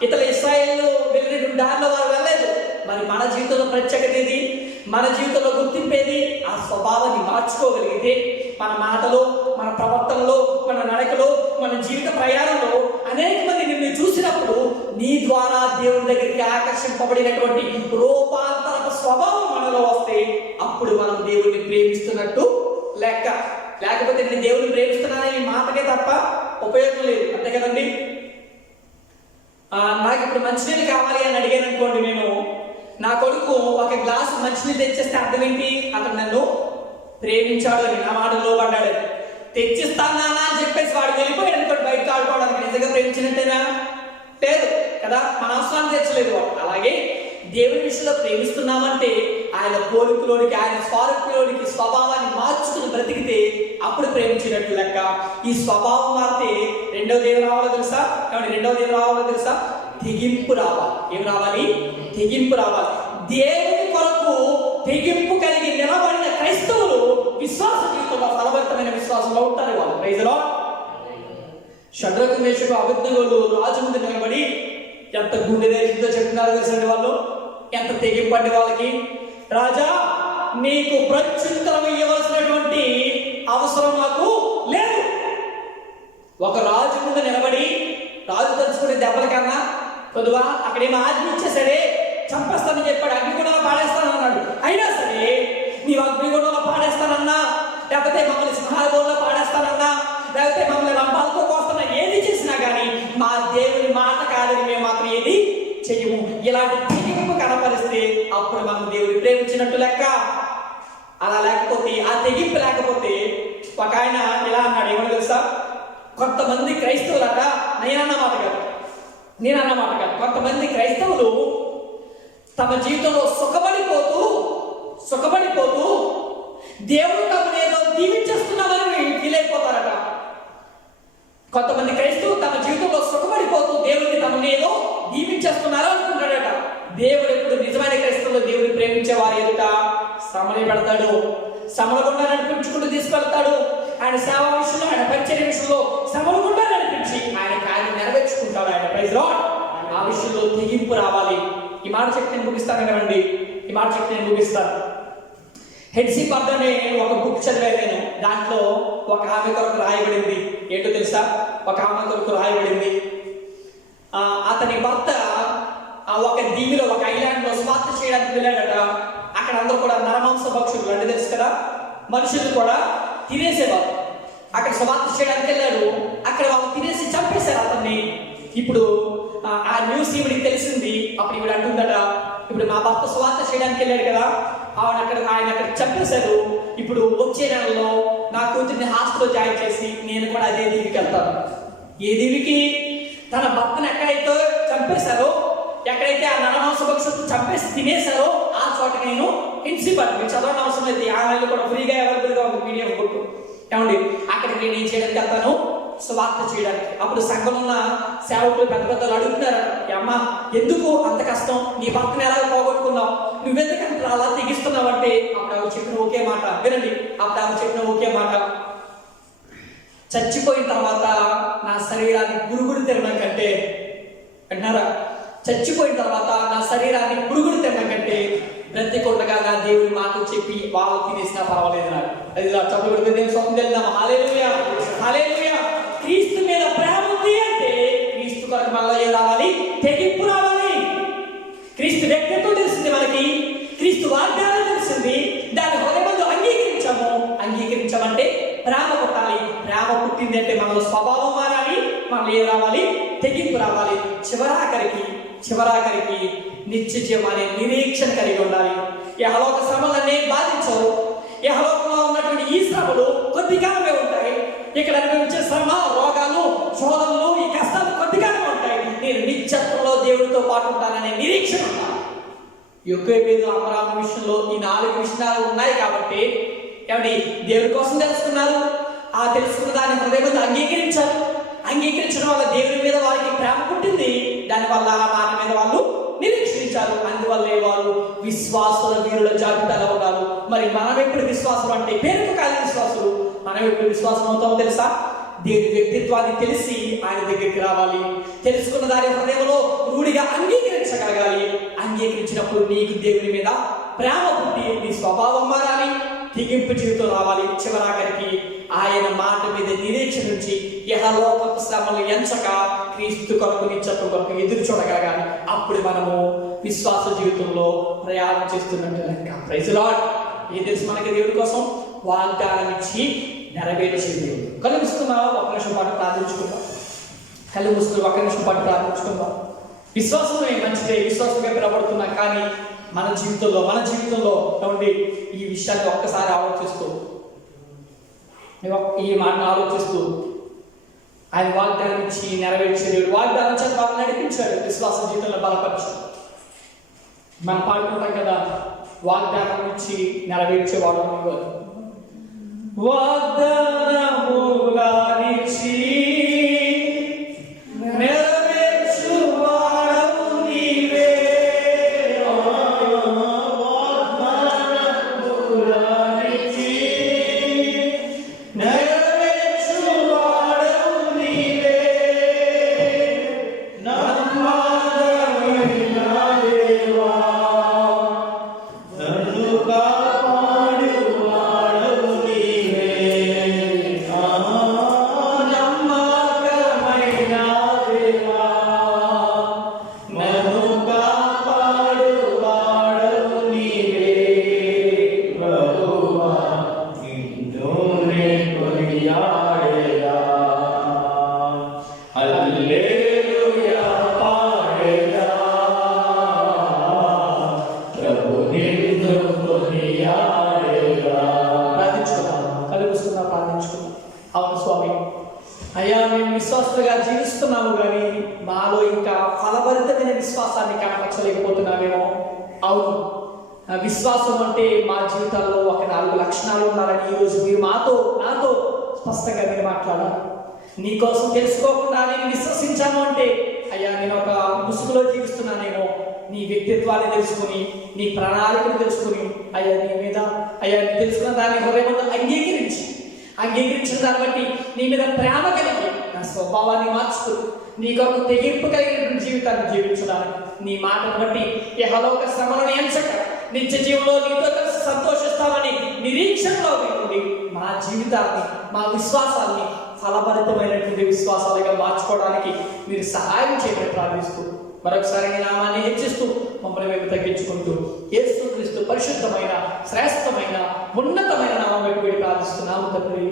ఇతర ఇశ్రాయేలు వెళ్ళిన దారిలో వారు వెళ్ళలేదు. మరి మన జీవితంలో ప్రత్యేకత ఏది? మన జీవితంలో గుర్తింపేది? ఆ స్వభావాన్ని మార్చుకోగలిగితే మన మాటలో, మన ప్రవర్తనలో, మన నడకలో, మన జీవిత ప్రయాణంలో అనేక మంది నిన్ను చూసినప్పుడు నీ ద్వారా దేవుని దగ్గరికి ఆకర్షింపబడినటువంటి రూపాంతర స్వభావం మనలో వస్తే అప్పుడు మనం దేవుడిని ప్రేమిస్తున్నట్టు లెక్క. లేకపోతే నేను దేవుడిని ప్రేమిస్తున్నానని మాటకే తప్ప ఉపయోగం లేదు. అంతే కదండి. నాకు ఇప్పుడు మంచినీళ్ళు కావాలి అని అడిగాను అనుకోండి, నేను నా కొడుకు 1 గ్లాసు మంచినీళ్ళు తెచ్చేస్తే అర్థం ఏంటి? అతను నన్ను ప్రేమించాడు అని, నా మాటలో పడ్డాడు. తెచ్చిస్తానా అని చెప్పేసి వాడు వెళ్ళిపోయాడు అనుకోండి బయటకు ఆడుకోవడానికి, నిజంగా ప్రేమించినట్టేనా? లేదు కదా, మన అవసరాన్ని తెచ్చలేదు వాడు. అలాగే దేవుని విషయంలో ప్రేమిస్తున్నామంటే ఆయన పోలికలోనికి, ఆయన స్వరూపంలోనికి స్వభావాన్ని మార్చుకుని బ్రతికితే అప్పుడు ప్రేమించినట్టు లెక్క. ఈ స్వభావం మారితే రెండవది ఏం రావాలో తెలుసా? కాబట్టి రెండవది ఏం రావాలో తెలుసా? తెగింపు రావాలి. ఏం రావాలి? తెగింపు రావాలి. దేవుని కొరకు తెగింపు కలిగి నిలబడిన క్రైస్తవులు విశ్వాస జీవితంలో ఫలవంతమైన విశ్వాసంలో ఉంటారు. వాళ్ళు ప్రైజ్ లార్డ్. షడ్రకు మేషకు అబద్ధులు రాజు ముందు నిలబడి ఎంత గుండె ధైర్యంతో చెప్తున్నారు తెలుసండి. వాళ్ళు ఎంత తెగింపండి వాళ్ళకి. రాజా, నీకు ప్రత్యుత్తరం ఇవ్వవలసినటువంటి అవసరం నాకు లేదు. ఒక రాజు ముందు నిలబడి రాజు తలుచుకునే దెబ్బల కన్నా పొదువా అక్కడేమో ఆజ్ఞ ఇచ్చేసరే చంపేస్తానని చెప్పాడు, అగ్నిగుండంలో పాడేస్తానన్నాడు. అయినా సరే నీవు అగ్నిగుండంలో పాడేస్తానన్నా, లేకపోతే మమ్మల్ని సింహాలతో పాడేస్తానన్నా, లేకపోతే మమ్మల్ని రంపాలతో కోస్తున్నా, ఏది చేసినా కానీ మా దేవుని మాట కాదని మేము మాత్రం ఏది చెయ్యము. ఇలాంటి తెగింపు కనపరిస్తే అప్పుడు మనం దేవుని ప్రేమించినట్టు లెక్క. అలా లేకపోతే, ఆ తెగింపు లేకపోతే, ఒక ఆయన ఇలా అన్నాడు, ఏమన్నా తెలుసా? కొంతమంది క్రైస్తవులట, నేనన్నమాట కాదు, కొంతమంది క్రైస్తవులు తమ జీవితంలో సుఖపడిపోతూ దేవుడు తమనేదో దీవించేస్తున్నామని ఫీల్ అయిపోతారట. కొంతమంది క్రైస్తవులు తమ జీవితంలో సుఖపడిపోతూ దేవుడిని తమనేదో దీవించేస్తున్నారు అనుకుంటాడట. దేవుడు ఎప్పుడు నిజమైన క్రైస్తవులు దేవుడిని ప్రేమించే వారు ఎదుట శ్రమలు పెడతాడు, శ్రమల గుండా నడిపించుకుంటూ తీసుకెళ్తాడు. ఆయన సేవా విషయంలో, ఆయన పరిచర్య విషయంలో శ్రమల గుండా నడిపించి ఆయన కార్యం నెరవేర్చుకుంటాడు. ఆయన ప్రైజ్ లార్డ్. ఆ విషయంలో తెగింపు రావాలి. ఈ మాట చెప్తే నేను ముగిస్తాను. హెడ్సిబర్డ్ అనే ఒక బుక్ చదివాను నేను. దాంట్లో ఒక ఆమె కొరకు రాయబడింది. ఏంటో తెలుసా? ఒక ఆమె కొరకు రాయబడింది, అతని భర్త ఒక దీవిలో, ఒక ఐలాండ్ లో స్వార్థ చేయడానికి వెళ్ళాడట. అక్కడ అందరూ కూడా నరమాంస భక్షులు అంటే తెలుసు కదా, మనుషులు కూడా తినేసేవారు. అక్కడ స్వార్థ చేయడానికి వెళ్ళాడు. అక్కడ వాళ్ళు తినేసి చంపేశారు అతన్ని. ఇప్పుడు ఆ న్యూస్ ఈవిడికి తెలిసింది. అప్పుడు ఈవిడ అంటుందట, ఇప్పుడు మా భర్త స్వార్థ చేయడానికి వెళ్ళాడు కదా, ఆయన అక్కడ చంపేశారు. ఇప్పుడు వచ్చే నెలలో నా కూతురిని హాస్టల్లో జాయిన్ చేసి నేను కూడా అదే దీవికి వెళ్తాను. ఏ దీవికి? తన భర్తను ఎక్కడైతే చంపేశారో, ఎక్కడైతే ఆ నరమాంస భక్షులు చంపేసి తినేశారో ఆ చోట నేను హెడ్సిబర్డ్, మీరు చదవడం అవసరం అయితే ఆన్లైన్లో కూడా ఫ్రీగా అవైలబుల్గా ఉంది పీడిఎఫ్ బుక్. ఏమండి, అక్కడికి నేను ఏం చేయడానికి వెళ్తాను? స్వార్థ చేయడానికి. అప్పుడు సంఘంలో ఉన్న సేవకులు పెద్ద పెద్దలు అడుగుతున్నారు, అమ్మ ఎందుకు అంత కష్టం, నీ భర్తను ఎలా పోగొట్టుకున్నావు, నువ్వెందుకంటే అలా తెగిస్తున్నావు అంటే అప్పుడు ఆమె చెప్పిన ఒకే మాట వినండి. అప్పుడు ఆమె చెప్పిన ఒకే మాట, చచ్చిపోయిన తర్వాత నా శరీరాన్ని పురుగుడు తినడం కంటే, అంటున్నారా, చచ్చిపోయిన తర్వాత నా శరీరాన్ని పురుగుడు తినడం కంటే బ్రతికొండగా నా దేవుడి మాట చెప్పి వాళ్ళు తినేసినా పర్వాలేదు నాకు. అది చప్పుడు దేవుని స్వప్నం తెలుద్దాం. హల్లెలూయా, హల్లెలూయా. క్రీస్తు మీద ప్రేమ ఉంది అంటే క్రీస్తు కొరకు మళ్ళీ ఏం రావాలి? తెగింపు రావాలి. క్రీస్తు వ్యక్తిత్వం తెలిసింది మనకి, క్రీస్తు వాగ్దానం తెలిసింది, దాని హృదయంలో అంగీకరించామంటే ప్రేమ పుట్టాలి. ప్రేమ పుట్టింది అంటే మనలో స్వభావం మారాలి, మనలో ఏం రావాలి? తెగింపు రావాలి. చివరాఖరికి నిత్య జీవం అనే నిరీక్షణ కలిగి ఉండాలి. యెహోవా శ్రమలన్నీ బాధించవు. యెహోవాలో ఉన్నటువంటి ఈ శ్రమలు కొద్దిగానే ఉంటాయి. ఇక్కడ అనుభవించే శ్రమ, రోగాలు, శోధనలు, ఈ కష్టాలు కొద్దిగానే ఉంటాయి. నేను నిత్యత్వంలో దేవుడితో పాటు ఉంటాననే నిరీక్షణ ఉండాలి. యొక్కేబేదు అమరామ విషయంలో ఈ 4 విషయాలు ఉన్నాయి కాబట్టి ఏమండి, దేవుడి కోసం తెలుసుకున్నారు. ఆ తెలుసుకున్న దాని హృదయం అంగీకరించారు. అంగీకరించడం వల్ల దేవుడి మీద వారికి ప్రేమ పుట్టింది. దానివల్ల ఆ మాట మీద వాళ్ళు నిరీక్షించారు. అందువల్లే వాళ్ళు విశ్వాసుల వీరుల జాబితాలో ఉన్నారు. మరి మనం ఎప్పుడు విశ్వాసులు అంటే పేరుకు కాని విశ్వాసులు. మనం ఎప్పుడు విశ్వాసం అవుతామో తెలుసా? దేవుడి వ్యక్తిత్వాన్ని తెలిసి ఆయన దగ్గరికి రావాలి. తెలుసుకున్న దాని హృదయంలో రూఢిగా అంగీకరించగలగాలి. అంగీకరించినప్పుడు నీకు దేవుని మీద ప్రేమ పుట్టి నీ స్వభావం మారాలి, తెగింపు జీవితం రావాలి. చివరాఖరికి ఆయన మాట మీద నిరీక్షణ నుంచి యెహోవా శ్రమలు ఎంచక క్రీస్తు కొరకు నిత్యత్వం కొరకు ఎదురు చూడగలగాలి. అప్పుడు మనము విశ్వాస జీవితంలో ప్రయాణం చేస్తున్నట్టు లెక్క. Praise lord. ఏం తెలుసు మనకి దేవుడి కోసం? వాగ్దానం ఇచ్చి నెరవేర్చే దేవుడు. కళ్ళు మూసుకున్నావా? ఒక్క నిమిషం పాటు ప్రార్థించుకుందాం. కళ్ళు మూసుకుని ఒక్క నిమిషం పాటు ప్రార్థించుకుందాం. విశ్వాసమే మంచిదే, విశ్వాసంగా పిలవబడుతున్నా, కానీ మన జీవితంలో ఉండి ఈ విషయాన్ని ఒక్కసారి ఆలోచిస్తూ, ఈ మాటను ఆలోచిస్తూ ఆయన వాగ్దానం ఇచ్చి నెరవేర్చే దేవుడు. వాగ్దానం చేత బాగా నడిపించాడు, విశ్వాస జీవితంలో బలపరిచాడు. మనం పాడుకుంటాం కదా, వాగ్దానం ఇచ్చి నెరవేర్చేవాడు. వాగ్దానములనిచ్చి అవును స్వామి, అయ్యా మేము విశ్వాసులుగా జీవిస్తున్నాము, కానీ మాలో ఇంకా ఫలభరితమైన విశ్వాసాన్ని కనపరచలేకపోతున్నామేమో. అవును, విశ్వాసం అంటే మా జీవితాల్లో ఒక 4 లక్షణాలు ఉన్నారని ఈరోజు మీరు నాతో స్పష్టంగా మీరు మాట్లాడాలి. నీ కోసం తెలుసుకోకుండా నేను విశ్వసించాను అంటే, అయ్యా నేను ఒక ముసుగులో జీవిస్తున్నానేమో. నీ వ్యక్తిత్వాన్ని తెలుసుకుని, నీ ప్రణాళికను తెలుసుకుని, అయ్యా నీ మీద తెలుసుకున్న దాన్ని హృదయంలో అంగీకరించిన దాన్ని బట్టి నీ మీద ప్రేమ కలిగి నా స్వభావాన్ని మార్చుకుని నీ కొరకు తెగింపు కలిగినటువంటి జీవితాన్ని జీవించడానికి నీ మాటను బట్టి యెహోవా శ్రమలను ఎంచక నిత్య జీవంలో నీతో కలిసి సంతోషిస్తామని నిరీక్షణలో ఉండి మా జీవితాన్ని, మా విశ్వాసాన్ని ఫలభరితమైనటువంటి విశ్వాసాలుగా మార్చుకోవడానికి మీరు సహాయం చేయమని ప్రార్థిస్తూ మరొకసారి నీ నామాన్ని హెచ్చిస్తూ మమ్మల్ని మేము తగ్గించుకుంటూ యేసుక్రీస్తు పరిశుద్ధమైన, శ్రేష్టమైన, ఉన్నతమైన నామం పెట్టి ప్రార్థిస్తున్నాము తండ్రి.